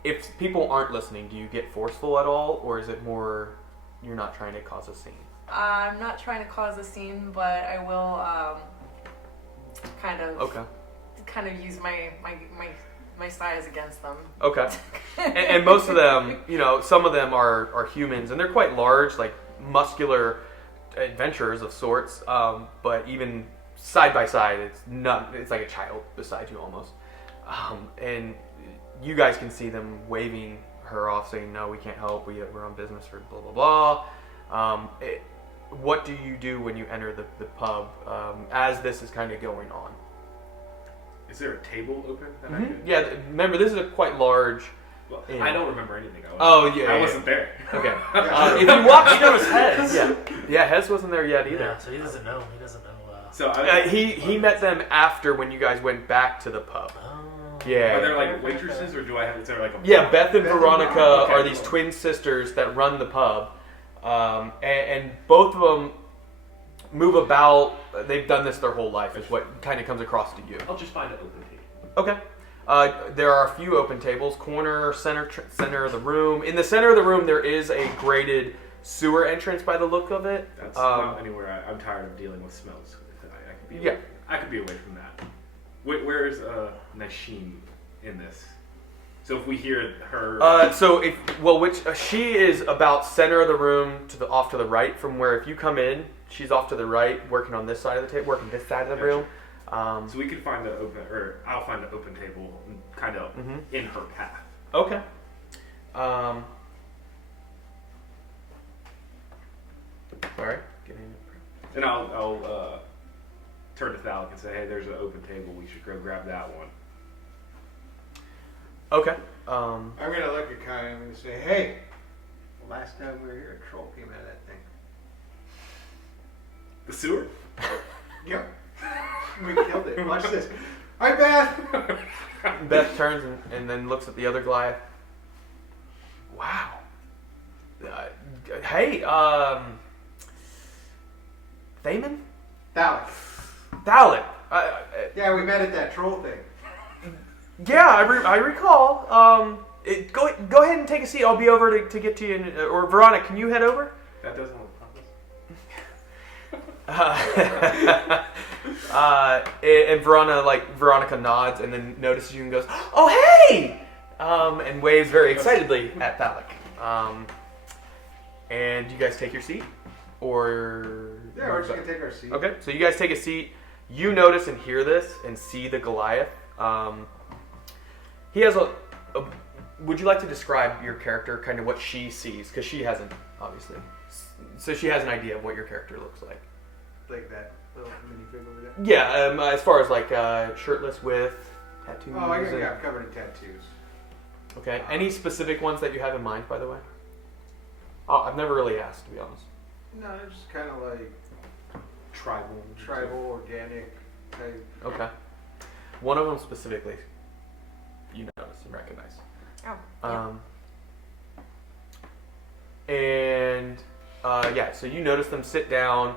if people aren't listening, do you get forceful at all, or is it more you're not trying to cause a scene? I'm not trying to cause a scene, but I will kind of use my size against them. Okay. and most of them, some of them are humans, and they're quite large, like muscular adventurers of sorts. But even side by side, it's like a child beside you almost. And you guys can see them waving her off, saying, "No, we can't help. We're on business for blah blah blah." What do you do when you enter the pub as this is kind of going on? Is there a table open? That I could... Yeah, remember this is a quite large. Well, I don't remember anything. I wasn't there. Okay. If you walk, you notice Hez. Yeah, Hez wasn't there yet either. Yeah, so he doesn't know. So he met them after when you guys went back to the pub. Oh. Yeah. Are there like waitresses, or is there like a? Yeah, Beth and Veronica Okay, are these cool. twin sisters that run the pub, and both of them move about. They've done this their whole life, is what kind of comes across to you. I'll just find an open table. Okay. There are a few open tables, corner, center of the room. In the center of the room, there is a grated sewer entrance by the look of it. That's not anywhere. I'm tired of dealing with smells. I could be away from that. Where is Nasheen in this? So if we hear her, she is about center of the room off to the right from where if you come in, she's off to the right, working on this side of the table, working this side of the room. So we could find I'll find an open table, kind of in her path. Okay. Alright. And I'll turn to Thalik and say, "Hey, there's an open table. We should go grab that one." Okay. I'm gonna look at Kai and I'm gonna say, "Hey, last time we were here, a troll came out of that thing." The sewer? Yep. We killed it. Watch this. Hi, Beth. Beth turns and then looks at the other Goliath. Wow. Hey, Thaman? Thalik. Yeah, we met at that troll thing. Yeah, I recall. Go ahead and take a seat. I'll be over to get to you. Or Veronica, can you head over? That doesn't look And Veronica nods and then notices you and goes, "Oh, hey!" And waves very excitedly at Thalik. And you guys take your seat? Or... Yeah, we're just going to take our seat. Okay, so you guys take a seat. You notice and hear this and see the Goliath. He has a... Would you like to describe your character, kind of what she sees? Because she hasn't, obviously. So she has an idea of what your character looks like. Like that little minifig over there? Yeah, as far as like shirtless with tattoos. Oh, I'm covered in tattoos. Okay. Any specific ones that you have in mind, by the way? Oh, I've never really asked, to be honest. No, they're just kind of like tribal, organic type. Okay. One of them specifically, you notice and recognize. Oh. Yeah. So you notice them sit down.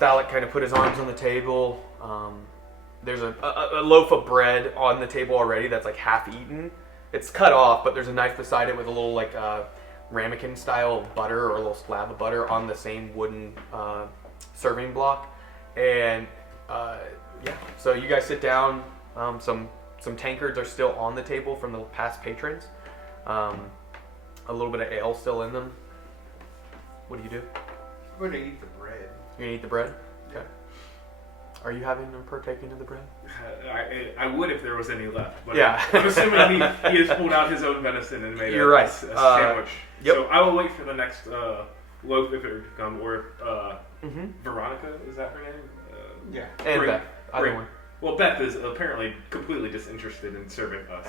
Thalik kind of put his arms on the table. There's a loaf of bread on the table already that's like half eaten. It's cut off, but there's a knife beside it with a little like ramekin style butter or a little slab of butter on the same wooden serving block. And so you guys sit down. Some tankards are still on the table from the past patrons. A little bit of ale still in them. What do you do? I'm going to eat the bread. You're gonna eat the bread? Okay. Are you having them partaking of the bread? I would if there was any left. But Yeah. I'm assuming he has pulled out his own venison and made You're a right. sandwich. Yep. So I will wait for the next loaf if it comes. Or Veronica, is that her name? Yeah. And Bring- Beth. Either bring- one. Well, Beth is apparently completely disinterested in serving us.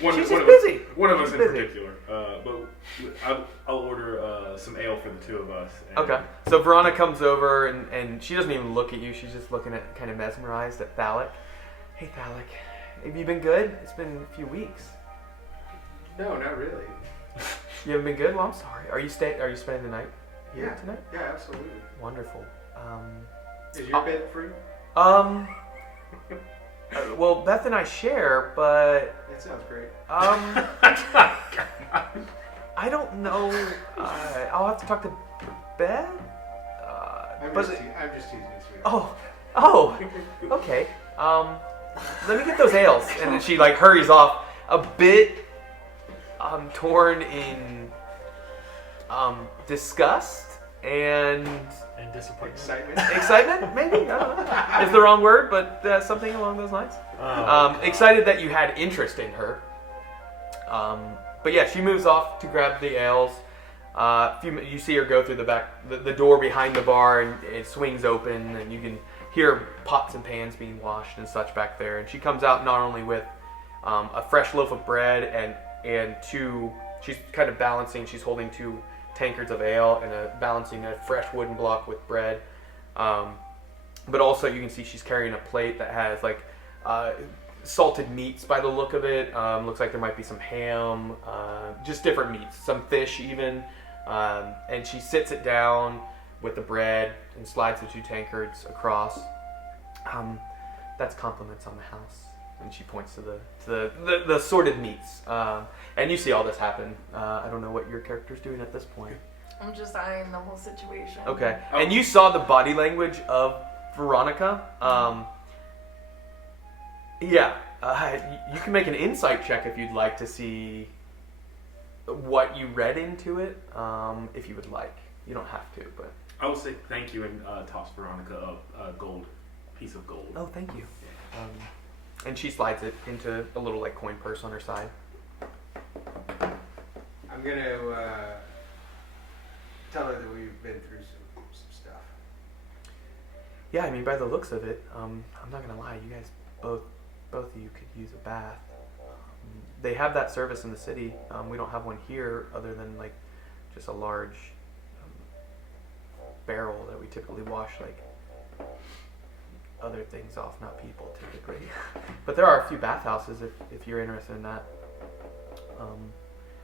She's just busy. One of us She's in busy. particular. But I'll order some ale for the two of us. And Okay. So Verona comes over and she doesn't even look at you. She's just looking at, kind of mesmerized at Thalik. Hey Thalik, have you been good? It's been a few weeks. No, not really. You haven't been good? Well, I'm sorry. Are you spending the night here Yeah. tonight? Yeah, absolutely. Wonderful. Is your bed free? Well, Beth and I share, but That sounds great. I don't know. I'll have to talk to Beth. I'm But just teasing you, sweetheart. oh, okay. Let me get those ales, and then she like hurries off, a bit torn in disgust and disappointment. Excitement? maybe. I don't know. It's the wrong word, but something along those lines. Excited that you had interest in her. But yeah, she moves off to grab the ales. You see her go through the door behind the bar, and it swings open, and you can hear pots and pans being washed and such back there. And she comes out not only with a fresh loaf of bread and two. She's kind of balancing. She's holding 2 tankards of ale and balancing a fresh wooden block with bread. But also you can see she's carrying a plate that has like salted meats by the look of it. Looks like there might be some ham, just different meats, some fish even. And she sits it down with the bread and slides the 2 tankards across. That's compliments on the house. And she points to the assorted meats. And you see all this happen. I don't know what your character's doing at this point. I'm just eyeing the whole situation. Okay. And you saw the body language of Veronica. Yeah. You can make an insight check if you'd like to see what you read into it. If you would like. You don't have to, but... I will say thank you and toss Veronica a gold piece of gold. Oh, thank you. And she slides it into a little like coin purse on her side. I'm gonna tell her that we've been through some stuff. Yeah, I mean, by the looks of it, I'm not gonna lie. You guys, both of you could use a bath. They have that service in the city. We don't have one here, other than like just a large barrel that we typically wash like other things off, not people typically. But there are a few bathhouses if you're interested in that.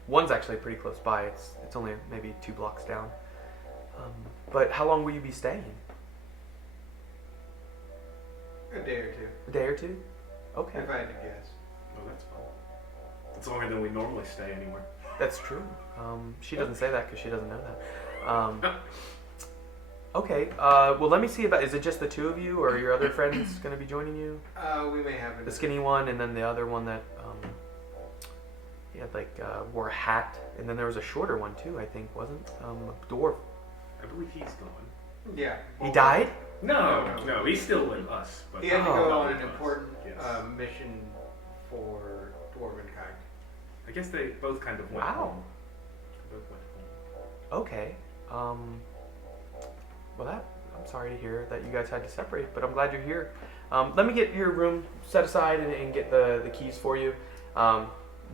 One's actually pretty close by. It's only maybe 2 blocks down. But how long will you be staying? A day or 2. A day or 2? Okay. If I had to guess. Oh, that's fun. It's longer than we normally stay anywhere. That's true. She doesn't say that because she doesn't know that. Okay. Well, let me see about. Is it just the 2 of you, or are your other friends going to be joining you? We may have The skinny one, and then the other one that he had like wore a hat, and then there was a shorter one too. I think wasn't a dwarf. I believe he's gone. Yeah. He died. No, he's still with us. But He had to Oh. go not on with an us. important Yes. mission for Dwarvenkind. I guess they both kind of went Wow. home. They both went home. Okay. Well, I'm sorry to hear that you guys had to separate, but I'm glad you're here. Let me get your room set aside and get the keys for you.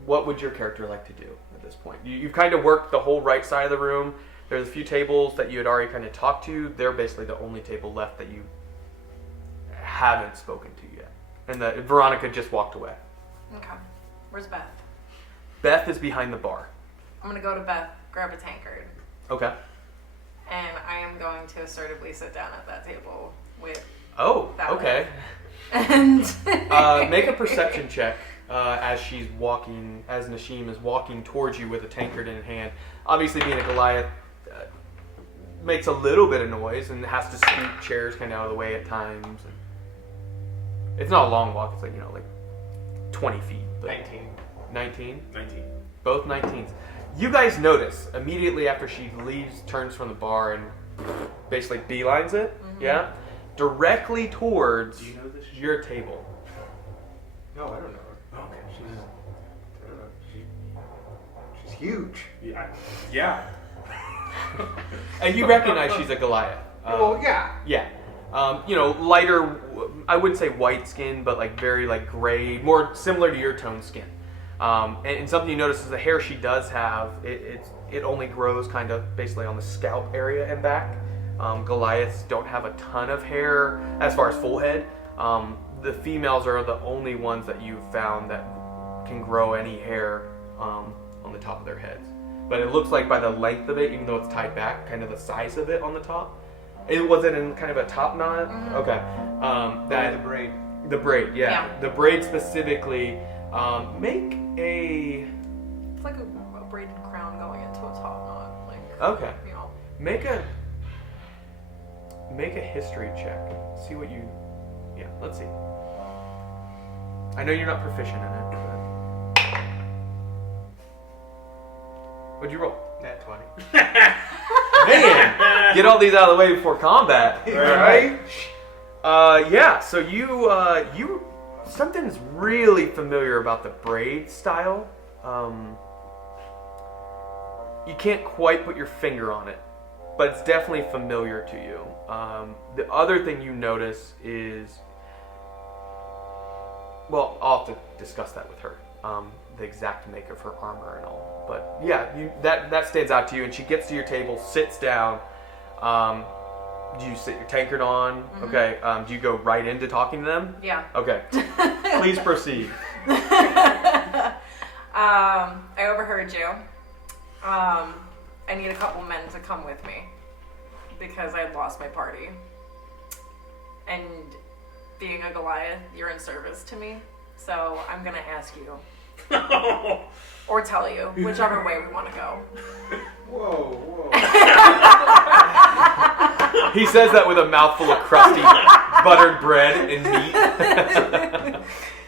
What would your character like to do at this point? You've kind of worked the whole right side of the room. There's a few tables that you had already kind of talked to. They're basically the only table left that you haven't spoken to yet. And Veronica just walked away. Okay. Where's Beth? Beth is behind the bar. I'm gonna go to Beth, grab a tankard, Okay. and I am going to assertively sit down at that table with Oh, that okay. and Make a perception check as Nashim is walking towards you with a tankard in hand. Obviously, being a Goliath makes a little bit of noise and has to scoot chairs kind of out of the way at times. It's not a long walk. It's like 20 feet. But 19. 19? 19. Both 19s. You guys notice immediately after she leaves, turns from the bar, and basically beelines it. Mm-hmm. Yeah? Directly towards Do you know this? your table. No, I don't know her. Okay. I don't know. She's huge. Yeah. And you recognize she's a Goliath. Well, yeah. Yeah. Lighter, I wouldn't say white skin, but like very like gray, more similar to your tone skin. And something you notice is the hair she does have, it only grows kind of basically on the scalp area and back. Goliaths don't have a ton of hair as far as full head. The females are the only ones that you've found that can grow any hair on the top of their heads. But it looks like by the length of it, even though it's tied back, kind of the size of it on the top. It wasn't in kind of a top knot. Mm-hmm. Okay. The braid. The braid, yeah. Yeah. The braid specifically. Make a. it's like a braided crown going into a top knot. Like, Okay. you know. Make a history check. See what you. Yeah. Let's see. I know you're not proficient in it, but. What'd you roll? Nat 20. Man, get all these out of the way before combat. Right? Yeah. So you something's really familiar about the braid style. you can't quite put your finger on it, but it's definitely familiar to you. The other thing you notice is, well, I'll have to discuss that with her, the exact make of her armor and all. But yeah, that stands out to you, and she gets to your table, sits down. Do you sit your tankard on? Mm-hmm. Okay. Do you go right into talking to them? Yeah. Okay. Please proceed. I overheard you. I need a couple men to come with me because I lost my party. And being a Goliath, you're in service to me. So I'm going to ask you. Or tell you, whichever way we want to go. Whoa. He says that with a mouthful of crusty buttered bread and meat.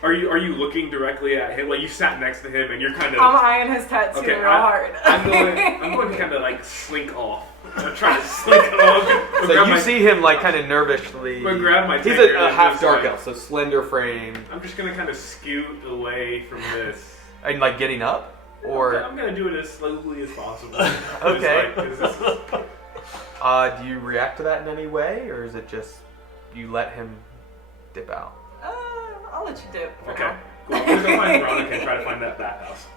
Are you looking directly at him? Like you sat next to him and you're kind of... I'm eyeing his tattoo real hard. I'm going to kind of like slink off. I'm trying to slink along. So you see him like kind of nervously. Grab my He's tankard a and half just, dark like, elf, so slender frame. I'm just going to kind of scoot away from this. And like getting up? Or I'm going to do it as slowly as possible. Okay. Like, do you react to that in any way, or is it just you let him dip out? I'll let you dip. Okay. Cool. I'm going to go find Veronica and try to find that bathhouse.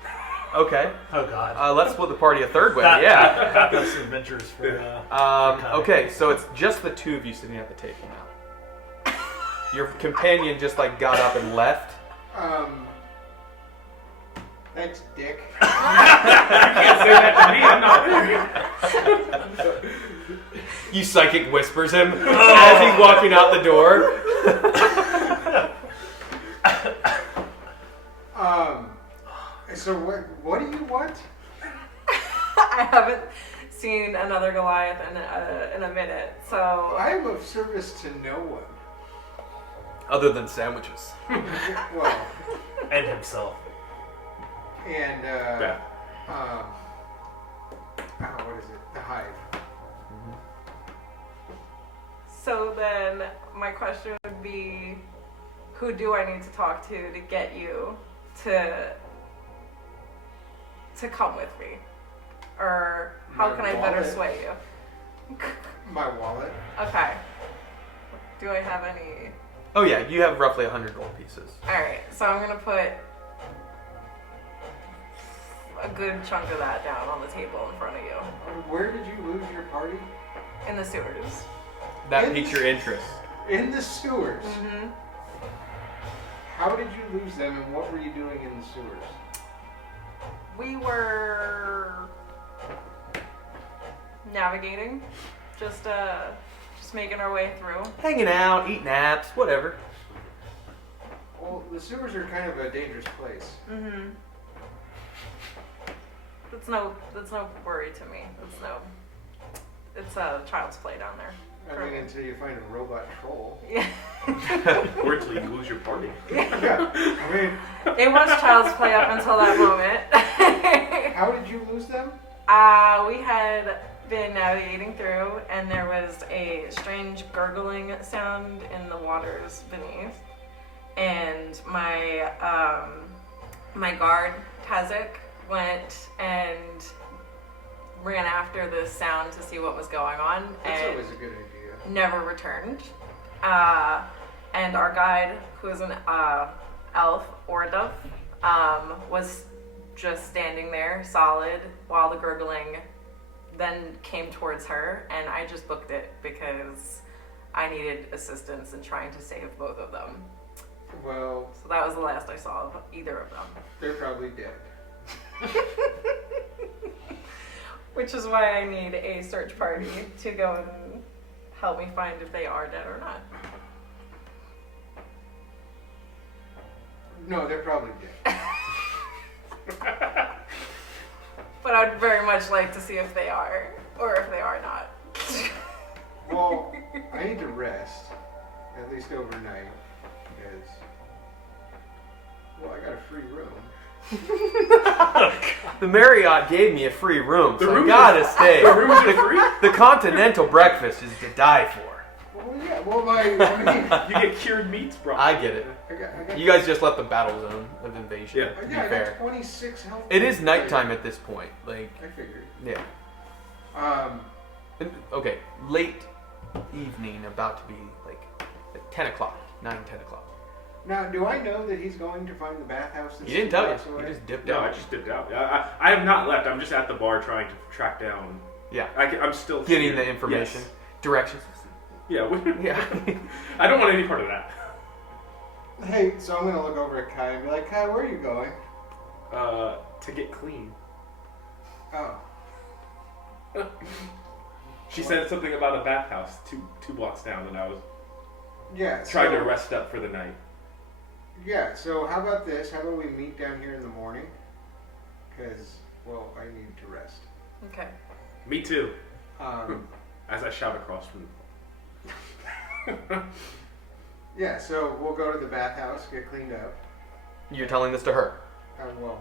Okay. Oh God. Let's split the party a third way. Bathhouse adventures for. Okay, so it's just the two of you sitting at the table now. Your companion just like got up and left. Thanks, Dick. You can't say that to me. I'm not there. You psychic whispers him as he's walking out the door. So what do you want? I haven't seen another Goliath in a minute, so... I'm of service to no one. Other than sandwiches. Well... And himself. And, Yeah. what is it? The Hive. So then, my question would be, who do I need to talk to get you to come with me? Or how My can I better wallet. sway you? My wallet. Okay. Do I have any... Oh yeah, you have roughly 100 gold pieces. Alright, so I'm gonna put a good chunk of that down on the table in front of you. Where did you lose your party? In the sewers. That piques your interest. In the sewers. Mm-hmm. How did you lose them, and what were you doing in the sewers? We were navigating, just making our way through. Hanging out, eating naps, whatever. Well, the sewers are kind of a dangerous place. Mm-hmm. That's no worry to me. It's a child's play down there. I mean, until you find a robot troll. Yeah. Or until you lose your party. Yeah. I mean, It was child's play up until that moment. how did you lose them? We had been navigating through, and there was a strange gurgling sound in the waters beneath. And my my guard Tazek went and ran after this sound to see what was going on. That's and always a good idea. never returned. And our guide, who is an elf, Ordov, was just standing there, solid, while the gurgling then came towards her, and I just booked it because I needed assistance in trying to save both of them. Well, So that was the last I saw of either of them. they're probably dead. Which is why I need a search party to go and help me find if they are dead or not. No, they're probably dead. But I'd very much like to see if they are, or if they are not. Well, I need to rest, at least overnight, because, well, I got a free room. The Marriott gave me a free room, The so I rooms gotta are- stay. the rooms are free? The continental breakfast is to die for. Well, yeah. Well, I mean, You get cured meats, bro. I get it. I got You guys just left the battle zone of invasion. Yeah. To be I fair. got 26 health. It is points. nighttime at this point. Like, I figured. yeah. Okay, late evening, about to be like at 10 o'clock, 10 o'clock. Now, do I know that he's going to find the bathhouse? That's He didn't tell you. blocks away? He just dipped No, out. I just dipped out. I have not left. I'm just at the bar trying to track down. Yeah. I'm still Getting here. the information. Yes. Directions. Yeah. Yeah. I don't want any part of that. Hey, so I'm gonna look over at Kai and be like, Kai, where are you going? To get clean. Oh. She said something about a bathhouse two blocks down, and I was Yeah. trying so, to rest up for the night. Yeah. So how about this? How about we meet down here in the morning? Because, well, I need to rest. Okay. Me too. Um, As I shout across from. yeah. So we'll go to the bathhouse, get cleaned up. You're telling this to her. Well,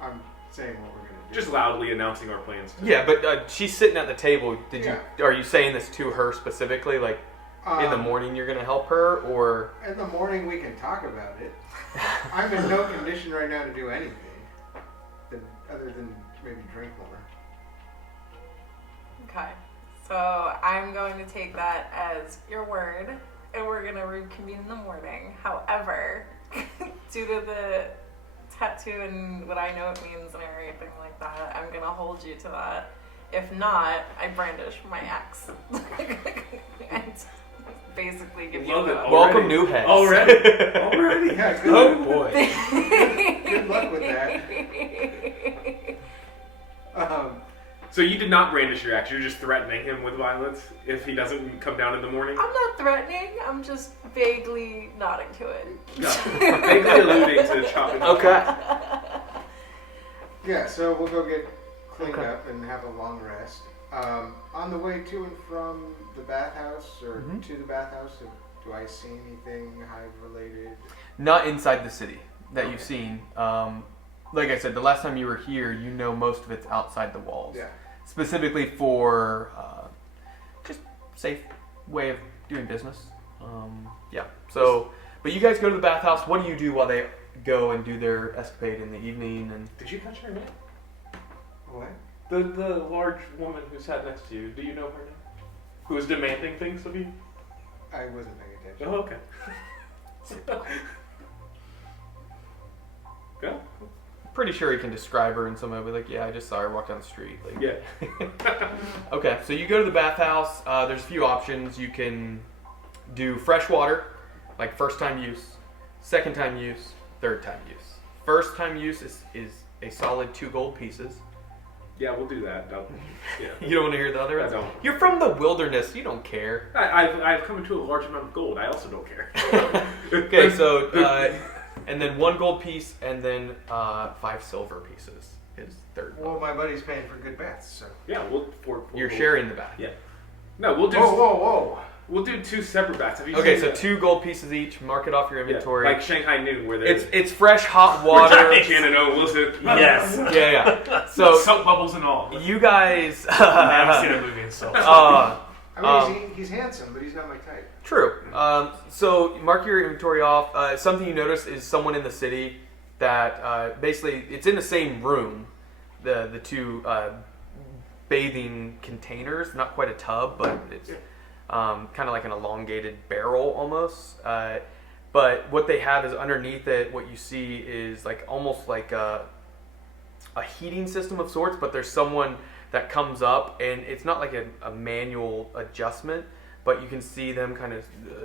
I'm saying what we're gonna do. Just loudly announcing our plans. Yeah, but she's sitting at the table. Yeah. Are you saying this to her specifically? Like, in the morning you're gonna help her, or? In the morning we can talk about it. I'm in no condition right now to do anything, other than maybe drink more. Okay. So I'm going to take that as your word, and we're going to reconvene in the morning. However, due to the tattoo and what I know it means and everything like that, I'm going to hold you to that. If not, I brandish my axe. And basically give you Love it. a... Welcome, new heads. Already? Yeah, good, Oh boy. good luck with that. So you did not brandish your axe. You're just threatening him with violence if he doesn't come down in the morning. I'm not threatening. I'm just vaguely nodding to it. No, vaguely alluding to chopping. Okay. Yeah, so we'll go get cleaned Okay. up and have a long rest. On the way to and from the bathhouse, or to the bathhouse, do I see anything hive related? Not inside the city that you've seen. Like I said, the last time you were here, you know most of it's outside the walls. Yeah. Specifically for just safe way of doing business. Yeah. So, but you guys go to the bathhouse. What do you do while they go and do their escapade in the evening? And Did you catch her name? What? The large woman who sat next to you. Do you know her name? Who was demanding things of you? I wasn't paying attention. Oh, okay. Go. pretty sure he can describe her in some way. Be like, yeah, I just saw her walk down the street. Like, Yeah. Okay, so you go to the bathhouse. There's a few options. You can do fresh water, like first time use, second time use, third time use. First time use is a solid 2 gold pieces. Yeah, we'll do that. Yeah. You don't want to hear the other I ones? don't. You're from the wilderness. You don't care. I've come into a large amount of gold. I also don't care. Okay, so and then 1 gold piece, and then 5 silver pieces is third. Well, my buddy's paying for good baths, so. Yeah, You're sharing the bath. Yeah. No, we'll do. Whoa! We'll do 2 separate bats. Have you Okay, seen so that? 2 gold pieces each. Mark it off your Yeah, inventory. like Shanghai Noon, where there's It's fresh hot water. Shannon O. Wilson. Yes. Yeah. So soap bubbles and all. you guys. I haven't seen a movie in so I mean, he's handsome, but he's not my type. True. So mark your inventory off. Something you notice is someone in the city that basically it's in the same room. The 2 bathing containers, not quite a tub, but it's kind of like an elongated barrel almost. But what they have is underneath it, what you see is like almost like a heating system of sorts, but there's someone that comes up, and it's not like a manual adjustment, but you can see them kind of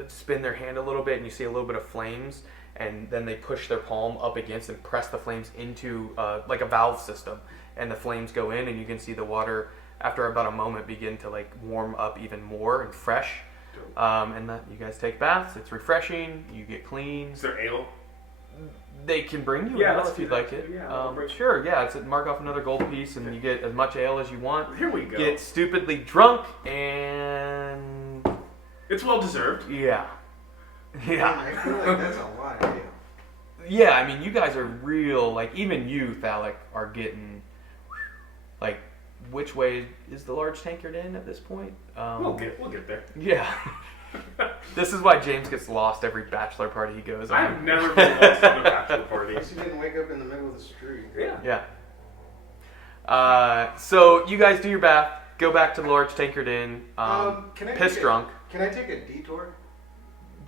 spin their hand a little bit, and you see a little bit of flames, and then they push their palm up against and press the flames into like a valve system, and the flames go in, and you can see the water after about a moment begin to like warm up even more and fresh. And that you guys take baths. It's refreshing. You get clean. Is there ale? They can bring you Yeah, ale let's if do you'd that like too. it. Yeah, I'll bring- Sure, yeah. It's mark off another gold piece, and you get as much ale as you want. Here we go. Get stupidly drunk, and It's well deserved. yeah, yeah, I feel like that's a lot of ale. yeah. I mean, you guys are real. Like even you, Thalic, are getting like. Which way is the large tankard in at this point? We'll get there. Yeah. This is why James gets lost every bachelor party he goes on. I've never been lost at a bachelor party. Guess you didn't wake up in the middle of the street. Yeah. Yeah. So you guys do your bath, go back to the large tankard inn, Can I piss drunk. Can I take a detour?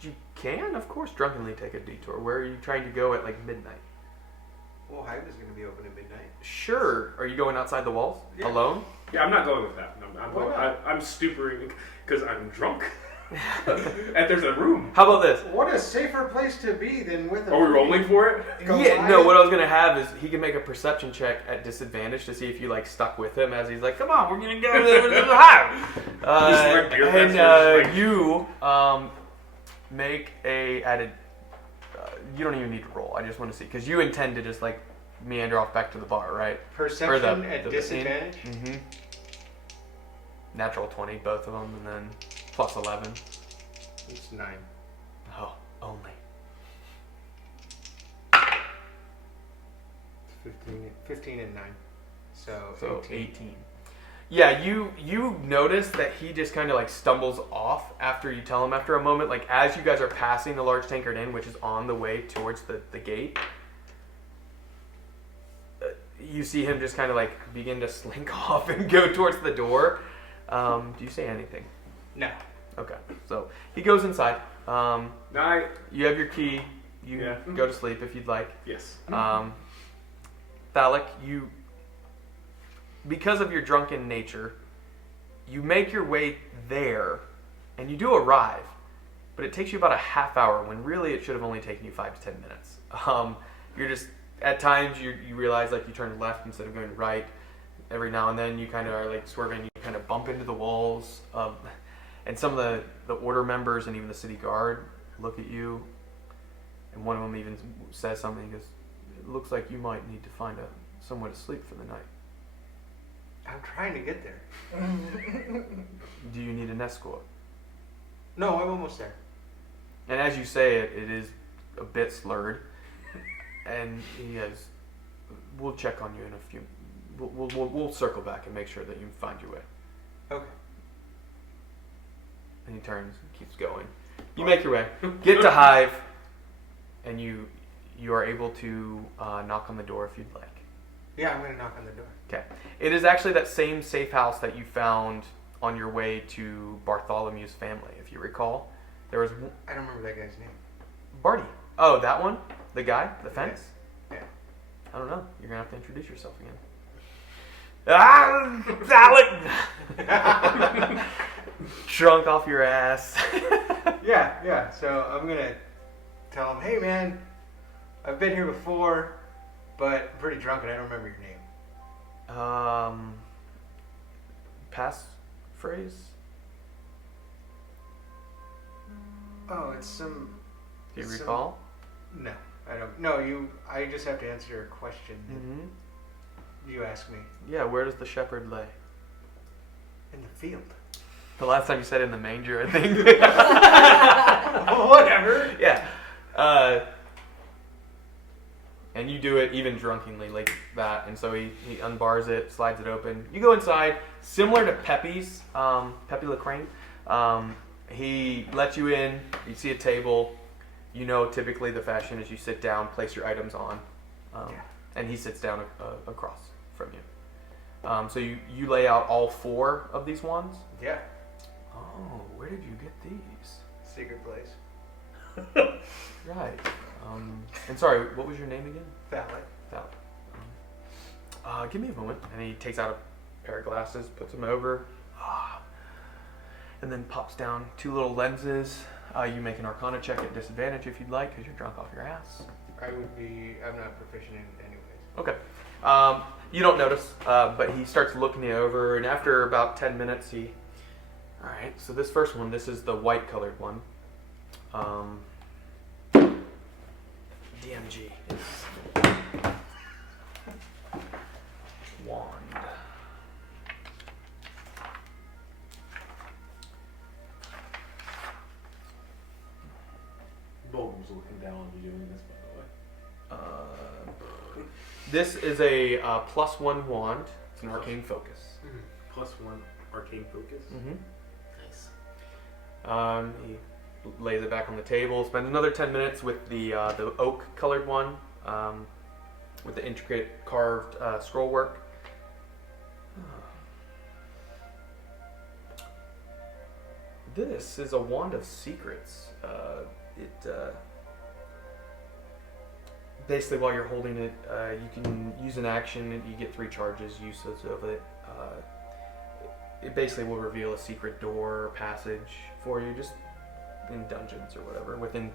You can, of course, drunkenly take a detour. Where are you trying to go at like midnight? Well, Hive is going to be open at midnight. Sure. Are you going outside the walls alone? Yeah, I'm not going with that. Why not? I'm stupering because I'm drunk. And there's a room. How about this? What a safer place to be than with a... Are we rolling for it? Yeah, no, what I was going to have is he can make a perception check at disadvantage to see if you, like, stuck with him as he's like, come on, we're going to go to the hive. You make a added... you don't even need to roll. I just want to see. Because you intend to just, like, meander off back to the bar, right? Perception at disadvantage? Mm-hmm. Natural 20, both of them, and then plus 11. It's 9. Oh, only. 15 and 9. So 18. Yeah, you notice that he just kind of like stumbles off after you tell him after a moment. Like as you guys are passing the large tankard inn, which is on the way towards the gate, you see him just kind of like begin to slink off and go towards the door. Do you say anything? No. Okay, so he goes inside. Night. You have your key. You Yeah. go to sleep if you'd like. Yes. Thalic, because of your drunken nature, you make your way there, and you do arrive, but it takes you about a half hour when really it should have only taken you 5 to 10 minutes. You're just, at times you realize like you turn left instead of going right. Every now and then you kind of are like swerving, you kind of bump into the walls, and some of the order members and even the city guard look at you, and one of them even says something. He goes, "It looks like you might need to find somewhere to sleep for the night. I'm trying to get there. Do you need an escort?" No, I'm almost there. And as you say it, it is a bit slurred, and he goes, "We'll check on you in a few. We'll circle back and make sure that you find your way." Okay. And he turns and keeps going. You make your way, get to Hive, and you are able to knock on the door if you'd like. Yeah, I'm going to knock on the door. Okay. It is actually that same safe house that you found on your way to Bartholomew's family, if you recall. There was I don't remember that guy's name. Barty. Oh, that one? The guy? The fence? Yeah. I don't know. You're going to have to introduce yourself again. Alec! Drunk off your ass. Yeah. So I'm going to tell him, hey, man, I've been here before, but I'm pretty drunk and I don't remember your name. Pass phrase? Oh, it's some... Do you it's recall? No, I don't. No, I just have to answer a question Mm-hmm. that you asked me. Yeah, where does the shepherd lay? In the field. The last time you said in the manger, I think. Whatever. Yeah. And you do it even drunkenly like that. And so he unbars it, slides it open. You go inside, similar to Pepe's, Pepe Lacrane. He lets you in. You see a table. You know typically the fashion is you sit down, place your items on. And he sits down across from you. So you lay out all 4 of these wands? Yeah. Oh, where did you get these? Secret place. Right. And sorry, what was your name again? Phallic. Give me a moment. And he takes out a pair of glasses, puts them over, and then pops down 2 little lenses. You make an Arcana check at disadvantage if you'd like, because you're drunk off your ass. I'm not proficient in anyways. Okay. You don't notice, but he starts looking you over, and after about 10 minutes, all right, so this first one, this is the white colored one. DMG is wand. Bolgrum's looking down on you doing this, by the way. This is a +1 wand. It's an arcane focus. +1 arcane focus. Mm-hmm. Nice. He lays it back on the table. Spends another 10 minutes with the oak-colored one, with the intricate carved scroll work. This is a wand of secrets. Basically, while you're holding it, you can use an action. You get 3 charges uses of it. It basically will reveal a secret door or passage for you, just in dungeons or whatever, within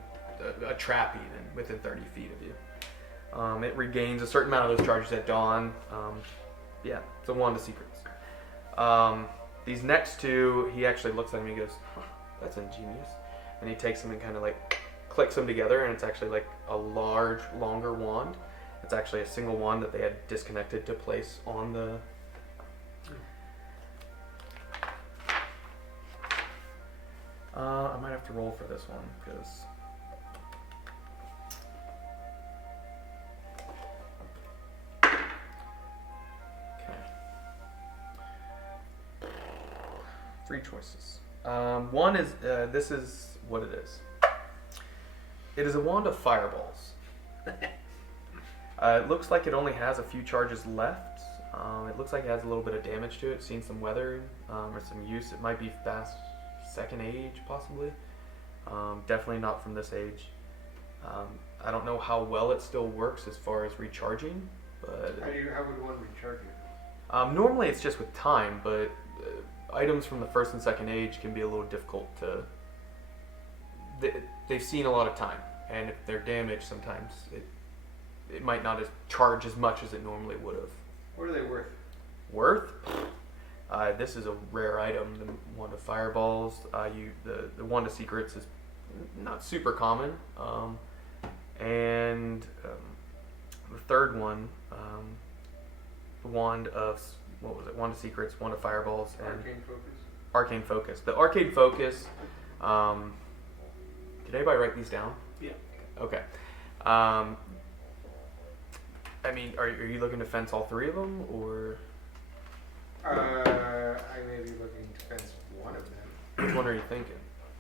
a trap even, within 30 feet of you. It regains a certain amount of those charges at dawn. Yeah, it's a wand of secrets. These next 2, he actually looks at me and goes, huh, that's ingenious. And he takes them and kind of like clicks them together, and it's actually like a large, longer wand. It's actually a single wand that they had disconnected to place on the... I might have to roll for this one, because... Okay. 3 choices. One is, this is what it is. It is a wand of fireballs. It looks like it only has a few charges left. It looks like it has a little bit of damage to it. Seen some weathering or some use. It might be fast 2nd age, possibly. Definitely not from this age. I don't know how well it still works as far as recharging, but How would one recharge it? normally it's just with time, but items from the 1st and 2nd age can be a little difficult to... They've seen a lot of time, and if they're damaged, sometimes it might not charge as much as it normally would have. What are they worth? Worth? This is a rare item, the wand of fireballs. The wand of secrets is not super common, and the third one, the wand of wand of secrets, wand of fireballs, and Arcane focus. The arcane focus. Did anybody write these down? Yeah. Okay. I mean, are you looking to fence all 3 of them, or I may be looking to fence one of them. which one are you thinking?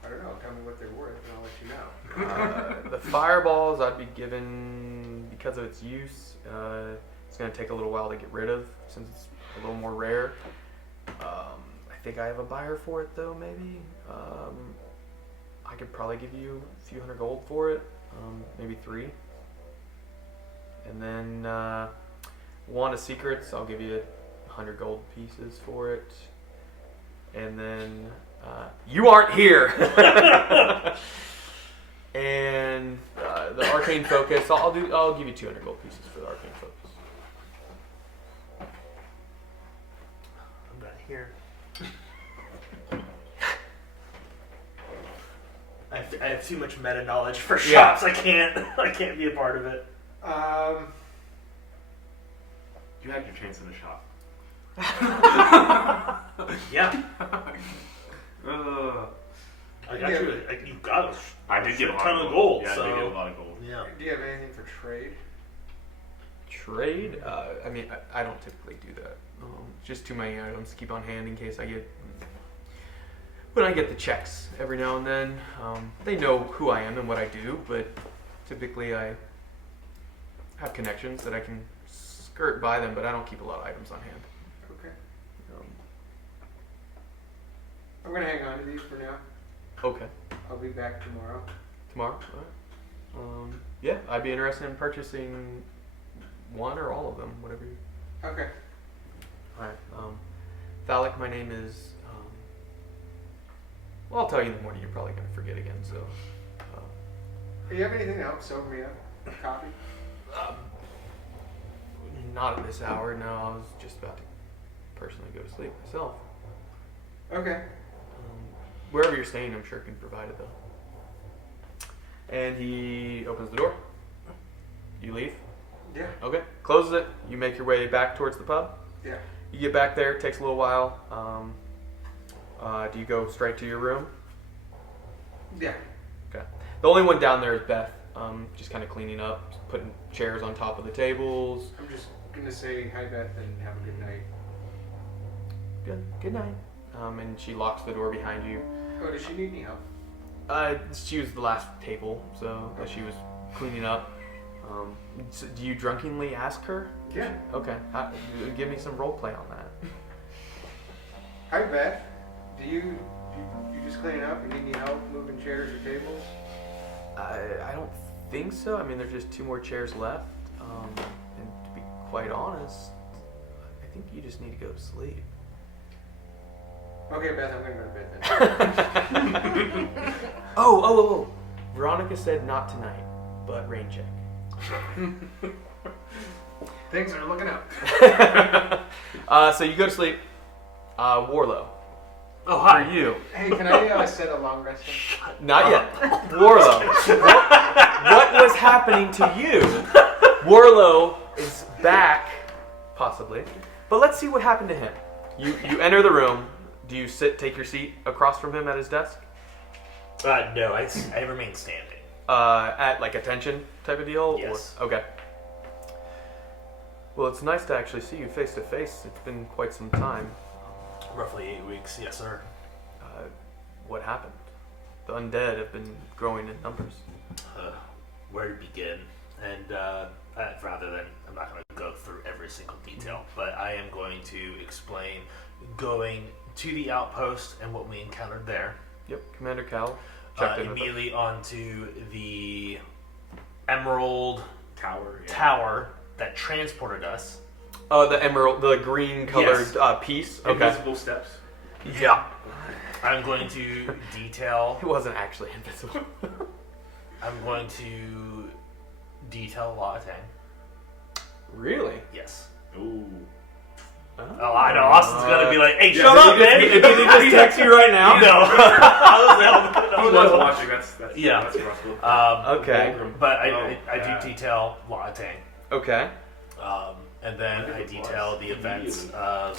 I don't know. Tell me what they're worth, and I'll let you know. The fireballs I'd be given, because of its use, it's going to take a little while to get rid of since it's a little more rare. I think I have a buyer for it though, maybe. I could probably give you a few hundred gold for it, maybe 3. And then Wand of Secrets, I'll give you 100 gold pieces for it. And then you aren't here. And the Arcane Focus, I'll give you 200 gold pieces for the Arcane Focus. I'm not here. I have too much meta knowledge for shops. I can't be a part of it. You had your chance in the shop. Yeah. I got you. You got I did get a ton lot of gold. Yeah, so. I did get a lot of gold. Yeah. Do you have anything for trade? Trade? I mean, I don't typically do that. Just too many items to keep on hand in case when I get the checks every now and then. They know who I am and what I do, but typically I have connections that I can skirt by them, but I don't keep a lot of items on hand. Okay. I'm going to hang on to these for now. Okay. I'll be back tomorrow. Tomorrow? All right. Yeah, I'd be interested in purchasing one or all of them, whatever you... Okay. Alright. Thalic, my name is... well, I'll tell you in the morning. You're probably going to forget again, so... Do you have anything to help sober me up? Coffee? Not at this hour, no. I was just about to personally go to sleep myself. Okay. Wherever you're staying, I'm sure can provide it, though. And he opens the door. You leave? Yeah. Okay. Closes it. You make your way back towards the pub. Yeah. You get back there. It takes a little while. Do you go straight to your room? Yeah. Okay. The only one down there is Beth. Just kind of cleaning up, putting chairs on top of the tables. I'm just going to say hi, Beth, and have a good night. Good night. And she locks the door behind you. Oh, does she need any help? She was the last table, so she was cleaning up. So do you drunkenly ask her? Yeah. Okay. Give me some role play on that. Hi, Beth. Do you just clean up? You need any help moving chairs or tables? I don't think so. I mean, there's just 2 more chairs left. And to be quite honest, I think you just need to go to sleep. Okay, Beth, I'm gonna go to bed then. Oh. Veronica said not tonight, but rain check. Things are looking up. So you go to sleep. Warlow. Oh, hi. For you. Hey, can I set a long rest in? Not yet. Warlow. What was happening to you? Warlow is back, possibly. But let's see what happened to him. You enter the room. Do you take your seat across from him at his desk? No, I remain standing. At like attention type of deal? Yes. Or, okay. Well, it's nice to actually see you face to face. It's been quite some time. Roughly 8 weeks, yes, sir. What happened? The undead have been growing in numbers. Where to begin? And rather than, I'm not going to go through every single detail, but I am going to explain going to the outpost and what we encountered there. Yep, Commander Cal checked in with us. Immediately onto the Emerald Tower. that transported us. Oh, the emerald, the green colored piece. Okay. Invisible steps. Yeah. I'm going to detail. It wasn't actually invisible. I'm going to detail Latang. Really? Yes. Ooh. Oh, I know. Austin's gonna be like, "Hey, Yeah, shut up, man!" Did he just text you right now? No. He was watching. That's Yeah. That's Russell. Okay. But I yeah. do detail Latang. Okay. And then I detail the events of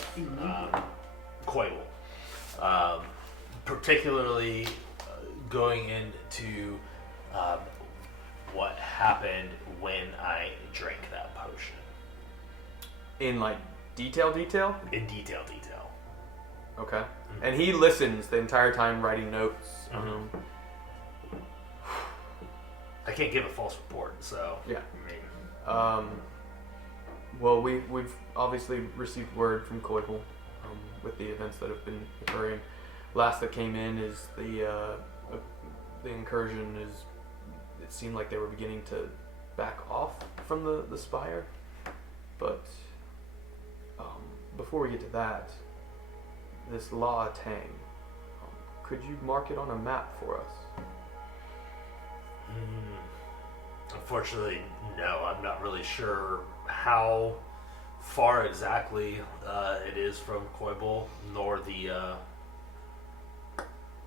Coil. Particularly going into what happened when I drank that potion. In like detail? In detail. Okay. And he listens the entire time, writing notes. I can't give a false report, so... Yeah. Well, we've obviously received word from Koikel with the events that have been occurring. Last that came in is the incursion is. It seemed like they were beginning to back off from the spire, but before we get to that, this La Tang, could you mark it on a map for us? Unfortunately, no. I'm not really sure how far exactly it is from Koibel, nor the...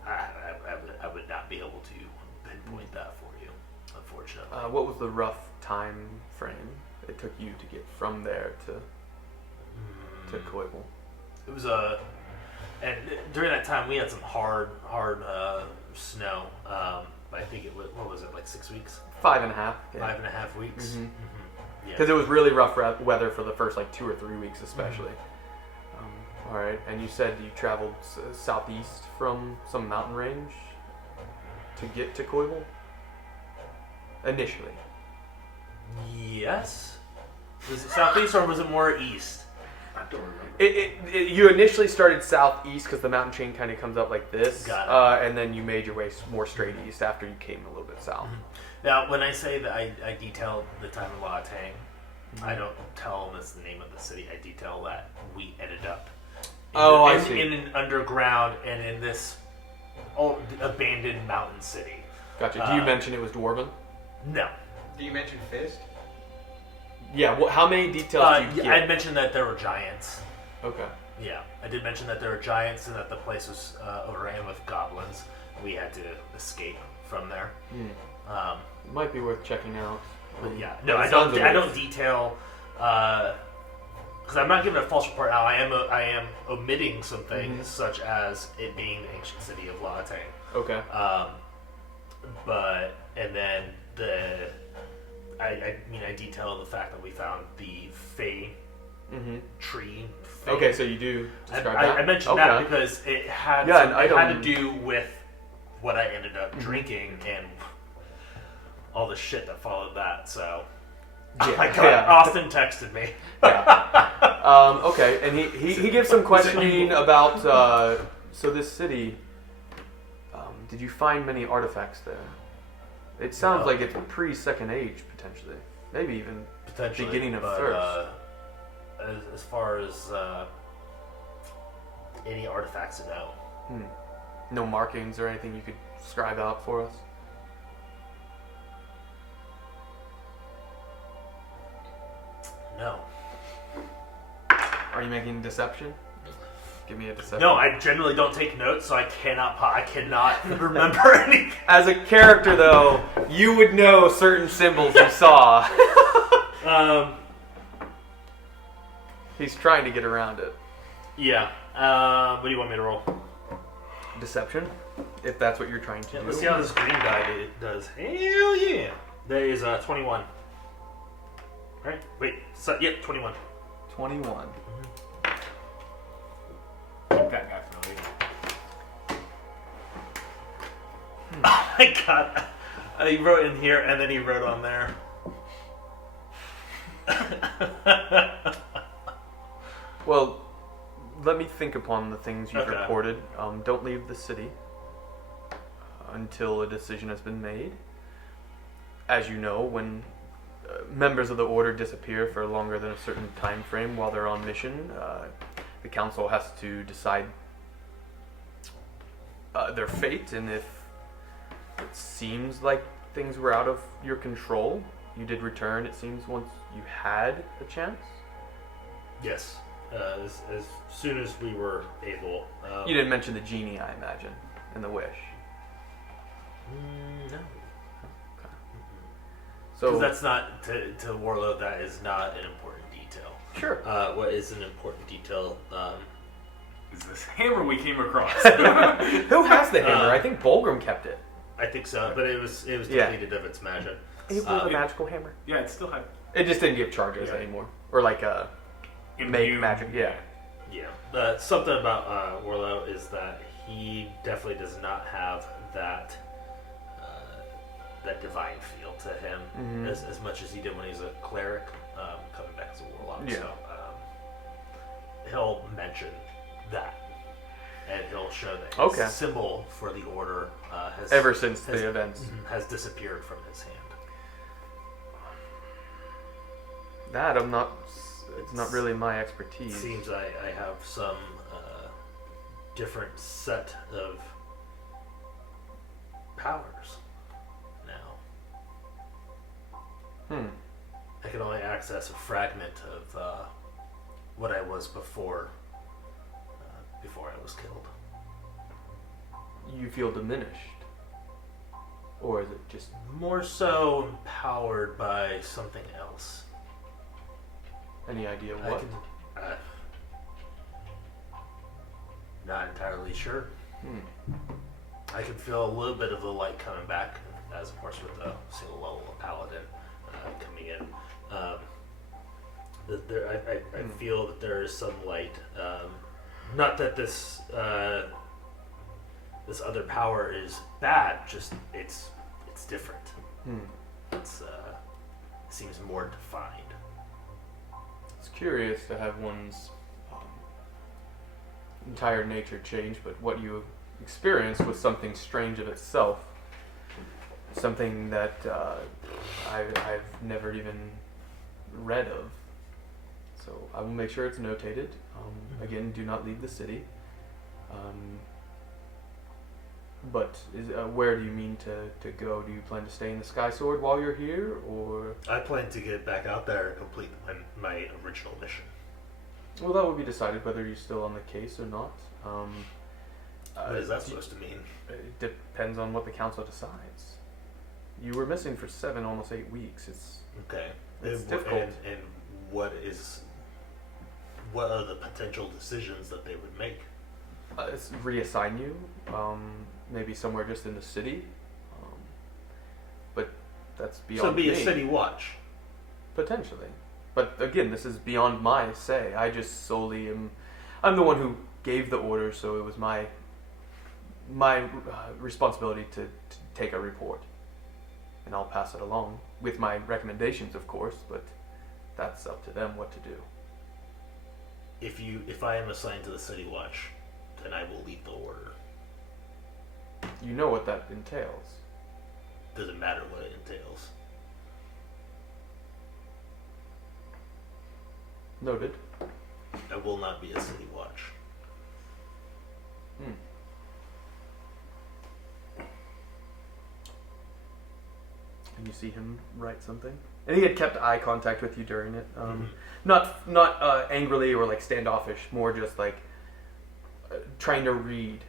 I would not be able to pinpoint that for you, unfortunately. What was the rough time frame it took you to get from there to Koibel? It was and during that time we had some hard snow. I think it was, what was it, like 6 weeks? 5.5. 5.5 weeks. Mm-hmm. Yeah. Because it was really rough weather for the first like 2 or 3 weeks, especially. All right, and you said you traveled southeast from some mountain range to get to Koibel? Initially. Yes. Was it southeast or was it more east? I don't remember. You initially started southeast because the mountain chain kind of comes up like this. Got it. And then you made your way more straight east after you came a little bit south. Now, when I say that I detailed the time of Latang, I don't tell them it's the name of the city. I detail that we ended up in an underground and in this abandoned mountain city. Gotcha. Do you mention it was Dwarven? No. Do you mention Fist? Yeah. How many details do you get? I mentioned that there were giants. Okay. Yeah, I did mention that there were giants and that the place was overran with goblins. We had to escape from there. It might be worth checking out. But yeah, no, I don't detail because I'm not giving a false report now. I am omitting some things such as it being the ancient city of Latang. Okay. But and then I detail the fact that we found the Fey tree. Fey. Okay, so you do describe that. I mentioned that because it had an it had item. to do with what I ended up drinking and all the shit that followed that. So, Yeah. my God, Austin texted me. Okay, and he gives some questioning about so this city. Did you find many artifacts there? It sounds like it's pre-Second Age potentially, maybe even Potentially, beginning of but, First. As far as any artifacts to know. No markings or anything you could scribe out for us? No. Are you making deception? Give me a deception. No, I generally don't take notes, so I cannot remember anything. As a character, though, you would know certain symbols you saw. He's trying to get around it. Yeah. What do you want me to roll? Deception, if that's what you're trying to do. Let's see how this green die does. Hell yeah! That is 21. Right? Wait. 21. 21. That guy for later. Oh my God. He wrote in here, and then he wrote on there. Well, let me think upon the things you've Okay. reported. Don't leave the city until a decision has been made. As you know, when members of the Order disappear for longer than a certain time frame while they're on mission, the Council has to decide their fate, and if it seems like things were out of your control, you did return, it seems, once you had a chance. Yes. As soon as we were able. You didn't mention the genie, I imagine, and the wish. No. So Because that's not, to Warlow, that is not an important detail. sure. What is an important detail? Is this hammer we came across? Who has the hammer? I think Bolgrum kept it. I think so, but it was Yeah. depleted of its magic. It was a magical hammer. Yeah, it still had It just didn't give charges Yeah. anymore, or like make immune. magic. Yeah. Yeah. Something about Warlow is that he definitely does not have that that divine feel to him as much as he did when he was a cleric, coming back as a warlock. Yeah. So he'll mention that, and he'll show that his symbol for the order has Ever since the events. has disappeared from his hand. That I'm not. It's not really my expertise. It seems I have some different set of powers now. I can only access a fragment of what I was before I was killed. You feel diminished, or is it just? More so empowered by something else. Any idea I what? can, not entirely sure. I can feel a little bit of the light coming back, as of course with the single level of paladin coming in. I feel that there is some light. Not that this this other power is bad. Just it's different. It seems more defined. It's curious to have one's entire nature change, but what you experienced was something strange of itself. Something that I've never even read of. So I will make sure it's notated. Again, do not leave the city. But where do you mean to go? Do you plan to stay in the Sky Sword while you're here, or? I plan to get back out there and complete my original mission. Well, that will be decided whether you're still on the case or not. What is that supposed to mean? It depends on what the council decides. You were missing for 7, almost 8 weeks. It's Okay. It's And difficult. And what are the potential decisions that they would make? it's reassign you, maybe somewhere just in the city. But that's beyond So be me. a city watch. Potentially. But again, this is beyond my say. I just solely am. I'm the one who gave the order, so it was my my responsibility to take a report, and I'll pass it along with my recommendations, of course. But that's up to them what to do. If I am assigned to the City Watch, then I will lead the order. You know what that entails. Doesn't matter what it entails. Noted. I will not be a City Watch. And you see him write something. And he had kept eye contact with you during it. Not angrily or like standoffish, more just like trying to read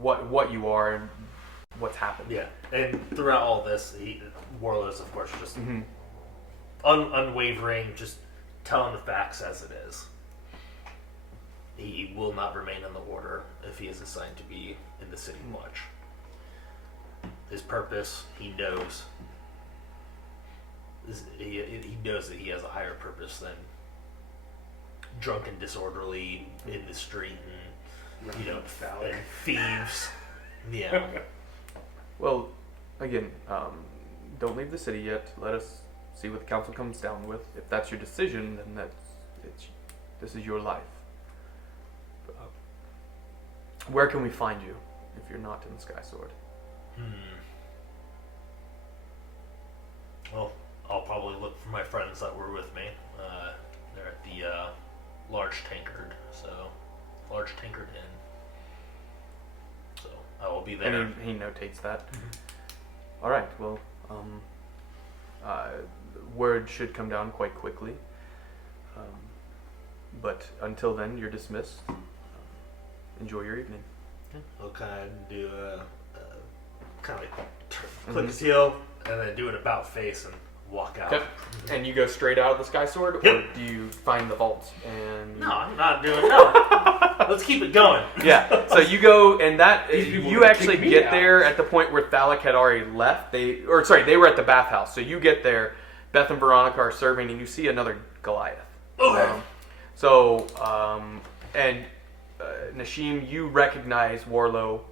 what you are and what's happened. Yeah, and throughout all this, Warlow's of course just unwavering, just telling the facts as it is. He will not remain in the order if he is assigned to be in the City Watch. His purpose, he knows. He knows that he has a higher purpose than drunk and disorderly in the street and and thieves. Yeah. Well, again, don't leave the city yet. Let us see what the council comes down with. If that's your decision, then this is your life. Where can we find you if you're not in the Sky Sword? Well, I'll probably look for my friends that were with me. They're at the Large Tankard Inn. So I will be there. And he notates that. All right. Well, word should come down quite quickly. But until then, you're dismissed. Enjoy your evening. I'll kind of do click his heel and then do an about face and walk out. Okay. And you go straight out of the Sky Sword, or Yep. do you find the vault and? No, I'm not doing no. Let's keep it going. Yeah. So you go, and that These people you would actually kick me get out. there at the point where Thalic had already left. They were at the bathhouse. So you get there. Beth and Veronica are serving, and you see another Goliath. Nashim, you recognize Warlow,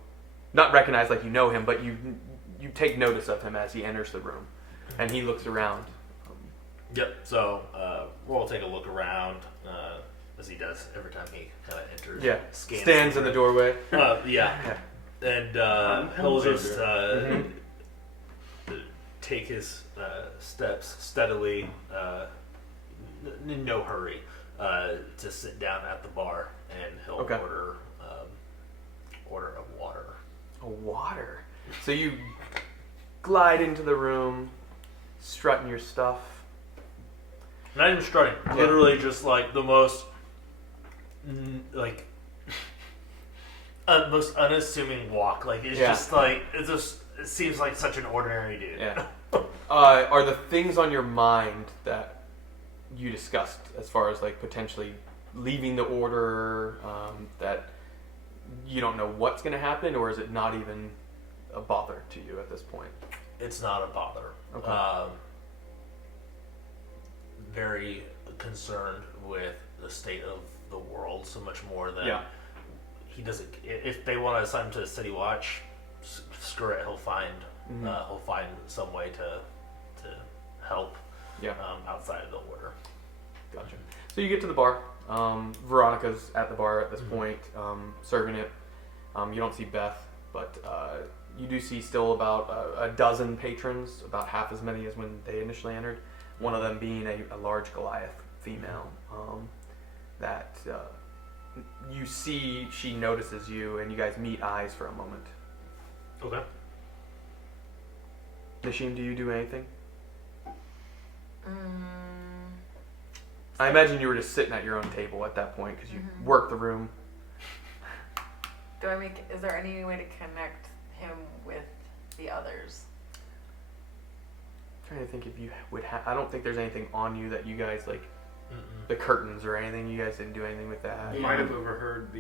not recognize like you know him, but you take notice of him as he enters the room, and he looks around. Yep. So we'll take a look around as he does every time he kind of enters. Yeah. Scans Stands in the doorway. Yeah. And he'll just take his steps steadily, in no hurry, to sit down at the bar, and he'll order a water. A water. So you glide into the room, strutting your stuff. Not even strutting. Literally just like the most most unassuming walk. Like it's just like it seems like such an ordinary dude. Yeah. Are the things on your mind that you discussed as far as like potentially leaving the order, that you don't know what's going to happen, or is it not even a bother to you at this point? It's not a bother. Okay. Very concerned with the state of the world, so much more than he doesn't. If they want to assign him to the City Watch, screw it. He'll find some way to help. Outside of the order. Gotcha. So you get to the bar. Veronica's at the bar at this point, serving it. You don't see Beth, but you do see still about a dozen patrons, about half as many as when they initially entered. One of them being a large Goliath female that you see. She notices you, and you guys meet eyes for a moment. Okay. Nashim, do you do anything? I imagine you were just sitting at your own table at that point because you worked the room. Is there any way to connect him with the others? I'm trying to think if you would have. I don't think there's anything on you that you guys like. The curtains or anything. You guys didn't do anything with that. You might have overheard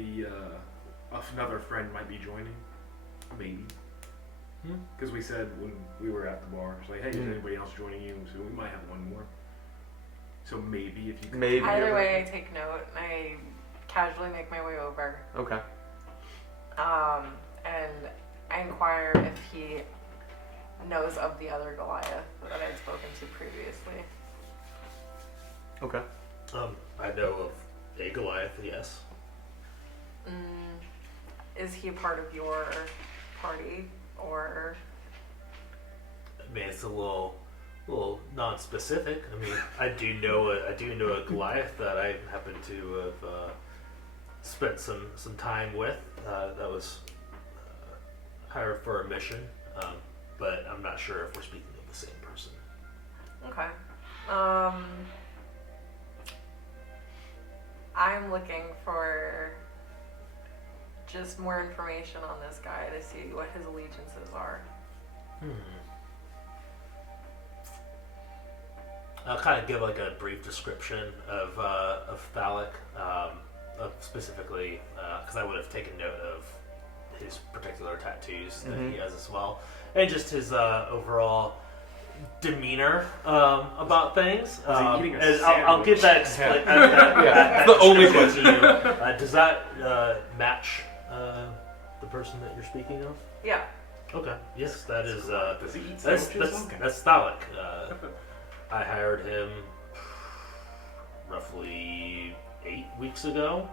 another friend might be joining, maybe. Because we said when we were at the bar, it's like, hey, is anybody else joining you? So we might have one more. So maybe if you could. Maybe. Either way, I take note and I casually make my way over. Okay. and I inquire if he knows of the other Goliath that I'd spoken to previously. Okay. I know of a Goliath, yes. Is he a part of your party, or? I mean, it's a little non-specific. I mean, I do know a Goliath that I happen to have spent some time with. That was hired for a mission, but I'm not sure if we're speaking of the same person. Okay. I'm looking for just more information on this guy to see what his allegiances are. I'll kind of give like a brief description of Thalic, of specifically because I would have taken note of his particular tattoos that he has as well, and just his overall demeanor about things. I'll give that explain. That's the only question. Does that match the person that you're speaking of? Yeah. Okay. Yes, that is. Does he eat That's sandwiches? Okay. that's Thalic. I hired him roughly 8 weeks ago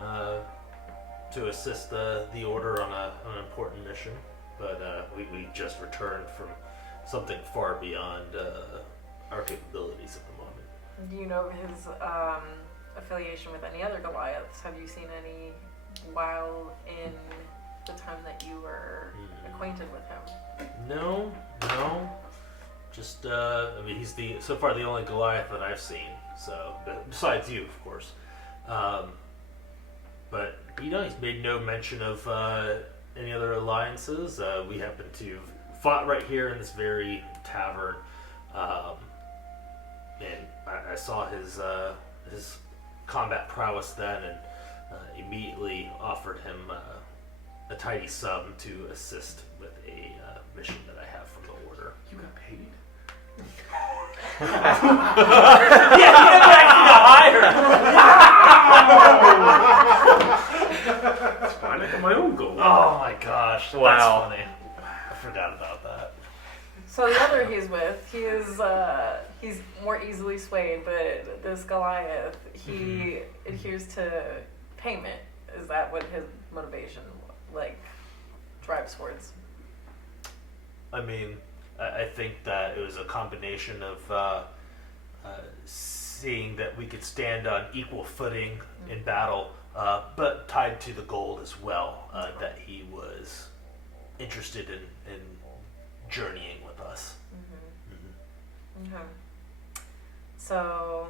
to assist the order on an important mission, but we just returned from something far beyond our capabilities at the moment. Do you know of his affiliation with any other Goliaths? Have you seen any while in the time that you were acquainted with him? No. Just, I mean, he's so far the only Goliath that I've seen. So, besides you, of course. But he's made no mention of any other alliances. We happen to have fought right here in this very tavern, and I saw his combat prowess then, and immediately offered him a tidy sum to assist with a mission that I have from the order. You got paid? Yeah, he never actually hired. It's fine. I got my own goal. Oh my gosh! Wow. That's funny. I forgot about that. So the other he's with, he's more easily swayed, but this Goliath, he adheres to payment. Is that what his motivation drives towards? I mean, I think that it was a combination of seeing that we could stand on equal footing in battle, but tied to the gold as well, that he was interested in journeying with us. Okay. So,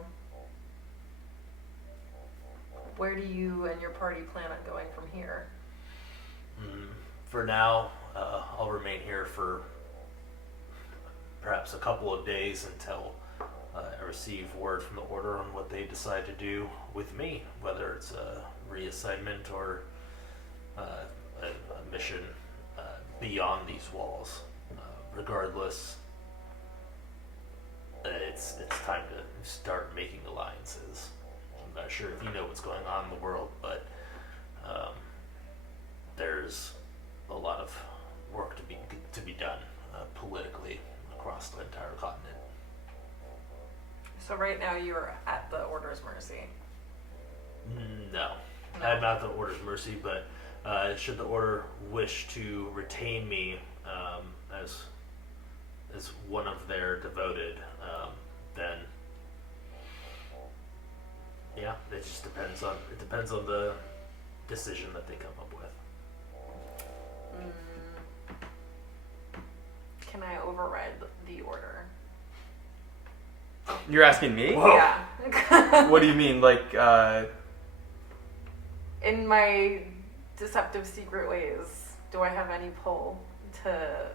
where do you and your party plan on going from here? For now, I'll remain here for perhaps a couple of days until I receive word from the order on what they decide to do with me, whether it's a reassignment or a mission beyond these walls. Regardless, it's time to start making alliances. I'm not sure if you know what's going on in the world, but there's a lot of work to be done politically across the entire continent. So right now you're at the Order's mercy. No, I'm not the Order's mercy, but should the Order wish to retain me as one of their devoted, then yeah, it just depends on the decision that they come up with. Can I override the order? You're asking me? Whoa. Yeah. What do you mean? In my deceptive secret ways, do I have any pull to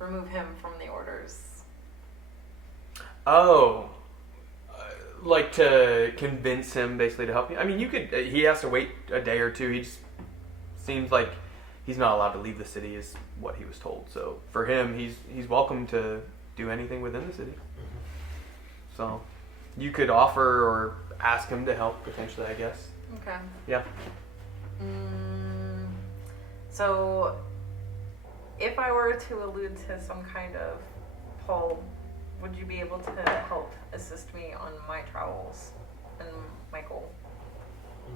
remove him from the orders? Oh. To convince him basically to help you? I mean, you could, he has to wait a day or two. He just seems like he's not allowed to leave the city is what he was told. So for him, he's welcome to do anything within the city. So you could offer or ask him to help potentially, I guess. Okay. Yeah. So, if I were to allude to some kind of pull, would you be able to help assist me on my travels and my goal?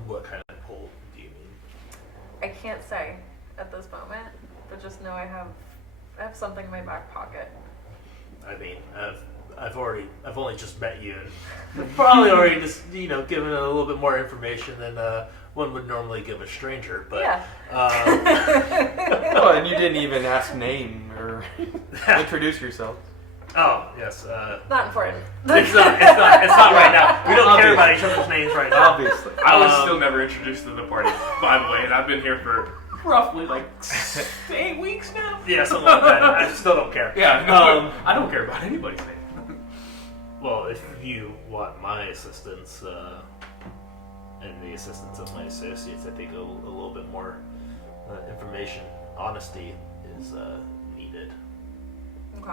What kind of pull do you mean? I can't say at this moment, but just know I have something in my back pocket. I mean, I've only just met you, and probably already just given a little bit more information than one would normally give a stranger. But Yeah. Oh, and you didn't even ask name or introduce yourself. Oh yes, Not important. it's not right now. We don't care about each other's names right now. Obviously. I was still never introduced to the party, by the way, and I've been here for roughly like 8 weeks now. Yeah, something like that. I still don't care. Yeah, no, I don't care about anybody's name. Well, if you want my assistance and the assistance of my associates, I think a little bit more information, honesty is needed. Okay.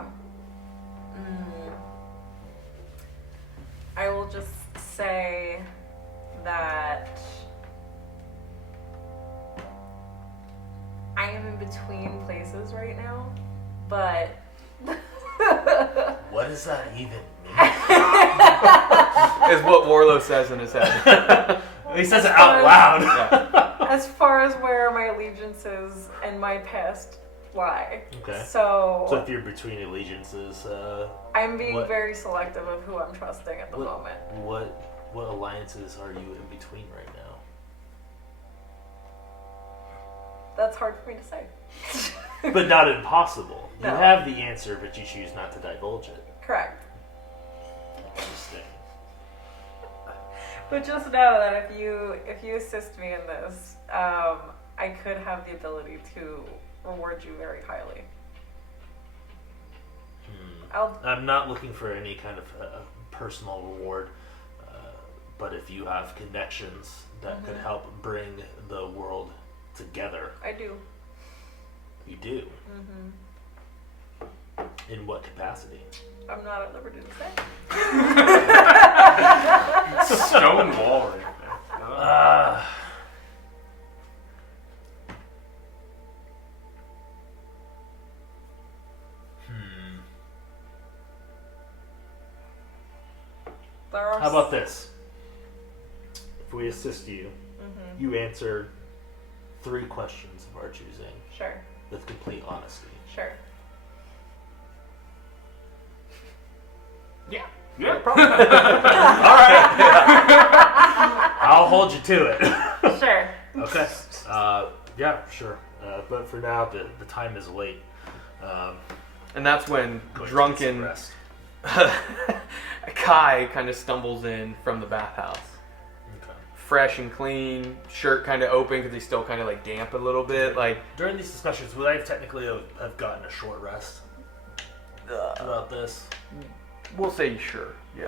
I will just say that I am in between places right now, but What does that even mean? Is what Warlow says in his head. He says it out loud. Yeah. as far as where my allegiances and my past lie. Okay. So So if you're between allegiances, I'm being what- very selective of who I'm trusting at the moment. what alliances are you in between right now? That's hard for me to say. But not impossible. You No. have the answer, but you choose not to divulge it. Correct. Interesting. But just know that if you assist me in this, I could have the ability to reward you very highly. I'm not looking for any kind of personal reward, but if you have connections that could help bring the world together, I do. you do. In what capacity? I'm not at liberty to say. Stone wall right there. There are How about this? If we assist you, you answer 3 questions of our choosing Sure. with complete honesty. Sure. Yeah. I'll hold you to it. Sure. Okay. Yeah, sure. But for now, the time is late. And that's when Go ahead, take some drunken rest. Kai kind of stumbles in from the bathhouse. Okay. Fresh and clean, shirt kind of open because he's still kind of like damp a little bit. Like, During these discussions, would I technically have gotten a short rest throughout this? we'll say sure, yeah.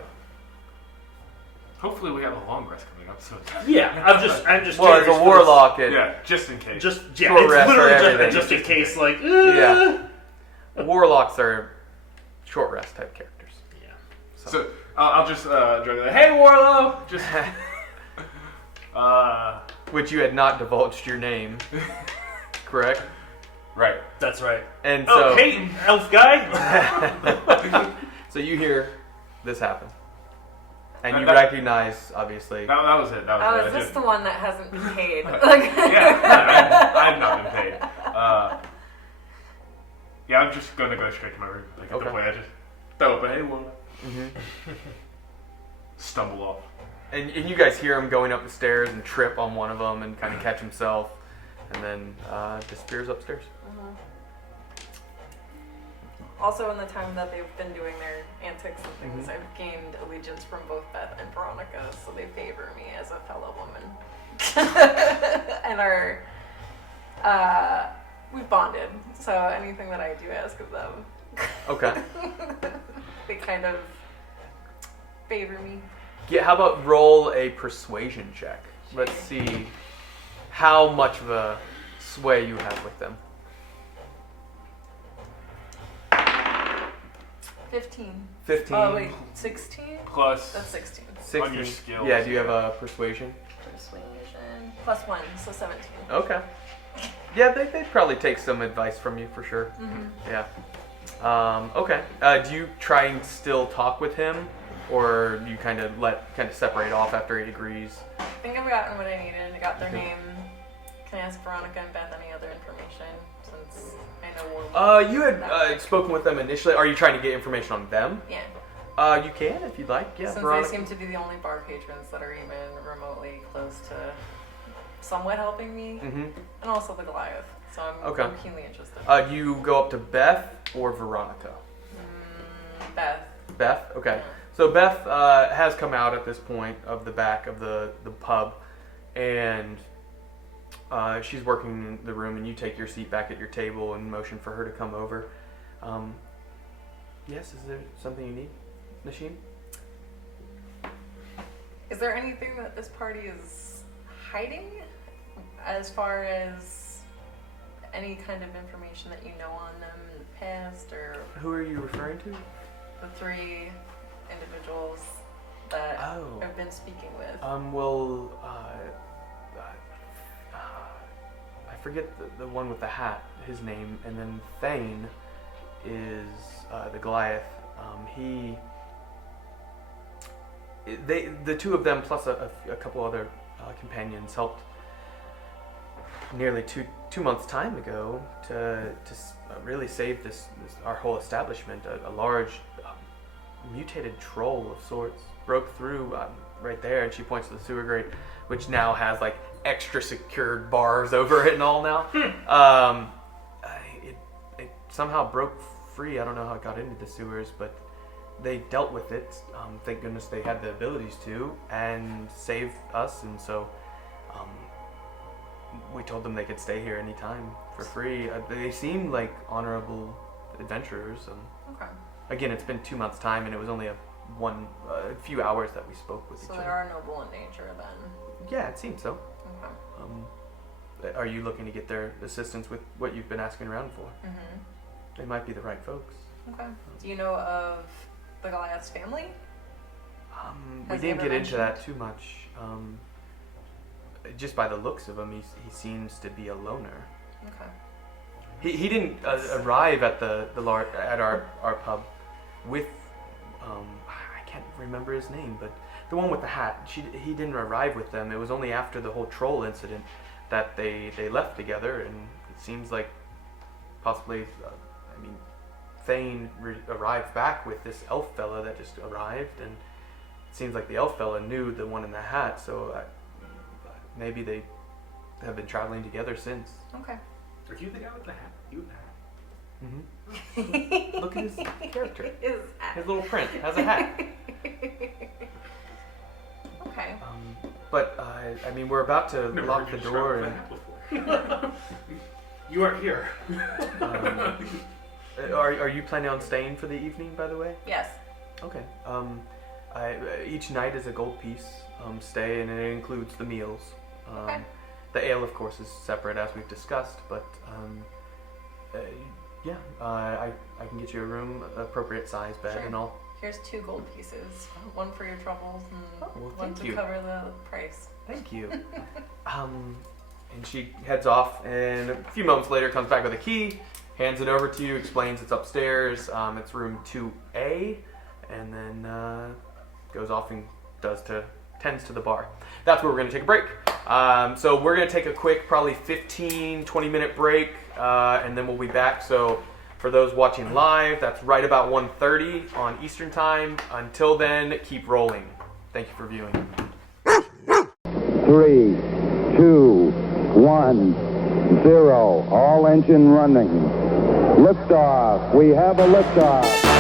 Hopefully we have a long rest coming up, so Yeah, I'm just Well, as curious a warlock, it, yeah, just in case. Just Short it's rest for literally everything. just in case, like Yeah. warlocks are short rest type characters. Yeah. So I'll just join the hey Warlow, just Which you had not divulged your name, correct? right. That's right. And Oh, so, hey, elf guy. so you hear this happen, and you That- recognize, obviously. That was it. That Oh, was is it. this the one that hasn't been paid? Yeah, I have not been paid. Yeah, I'm just gonna go straight to my room. Like at Okay. the point I just throw up a hey Warlow. Mhm. Stumble off. And you guys hear him going up the stairs and trip on one of them and kind of catch himself, and then disappears upstairs. Also, in the time that they've been doing their antics and things, I've gained allegiance from both Beth and Veronica, so they favor me as a fellow woman. And we've bonded, so anything that I do ask of them, Okay. they kind of favor me. Yeah. How about roll a persuasion check? Let's see how much of a sway you have with them. 15. 15. Oh, wait, 16? Plus That's 16. 16. on your skills. Yeah. Do you have a persuasion? Persuasion. +1, so 17. Okay. Yeah, they'd probably take some advice from you for sure. Yeah. Okay. Do you try and still talk with him, or you kind of separate off after he agrees? I think I've gotten what I needed. I got their name. Can I ask Veronica and Beth any other information since I know You had spoken with them initially. Are you trying to get information on them? Yeah. You can if you'd like. Yeah. Since Veronica. they seem to be the only bar patrons that are even remotely close to somewhat helping me, and also the Goliath. So I'm keenly interested. You go up to Beth or Veronica? Beth. Beth? Okay. Yeah. So Beth has come out at this point of the back of the pub, and she's working in the room, and you take your seat back at your table and motion for her to come over. Yes, is there something you need, Nashim? Is there anything that this party is hiding as far as any kind of information that you know on them in the past, or Who are you referring to? the three individuals that Oh. I've been speaking with? Well, I forget the one with the hat, his name, and then Thane is the Goliath. The two of them plus a couple other companions helped nearly two months' time ago to really save this our whole establishment. A large mutated troll of sorts broke through right there, and she points to the sewer grate, which now has like extra secured bars over it and all now. It somehow broke free. I don't know how it got into the sewers, but they dealt with it. Thank goodness they had the abilities to, and save us, and so we told them they could stay here anytime for free. They seem like honorable adventurers. Okay. Again, it's been 2 months' time, and it was only a few hours that we spoke with each So other. they are noble in nature then. Yeah, it seems so. Okay. Are you looking to get their assistance with what you've been asking around for? They might be the right folks. Okay. Do you know of the Goliath's family? We Has he didn't ever get into that mentioned? too much. Just by the looks of him, he seems to be a loner. Okay. He didn't arrive at at our pub with I can't remember his name, but the one with the hat. He didn't arrive with them. It was only after the whole troll incident that they left together, and it seems like possibly Thane arrived back with this elf fella that just arrived, and it seems like the elf fella knew the one in the hat, so maybe they have been traveling together since. Okay. Are you the guy with the hat? You with the hat? Look at his character. His little print has a hat. Okay. But we're about to Never lock heard the you door, describe and the hat before. You are here. are you planning on staying for the evening, by the way? Yes. Okay. Each night is a gold piece stay, and it includes the meals. Okay. The ale, of course, is separate, as we've discussed, but I can get you a room, appropriate size bed, Sure. and all. Here's 2 gold pieces. One for your troubles and well, one thank to you. cover the price. Thank you. And she heads off, and a few moments later comes back with a key, hands it over to you, explains it's upstairs, it's room 2A, and then goes off and tends to the bar. That's where we're going to take a break. So we're going to take a quick, probably 15-20 minute break, and then we'll be back. So for those watching live, that's right about 1:30 on Eastern Time. Until then, keep rolling. Thank you for viewing. 3, 2, 1, 0. All engine running. Liftoff. We have a liftoff.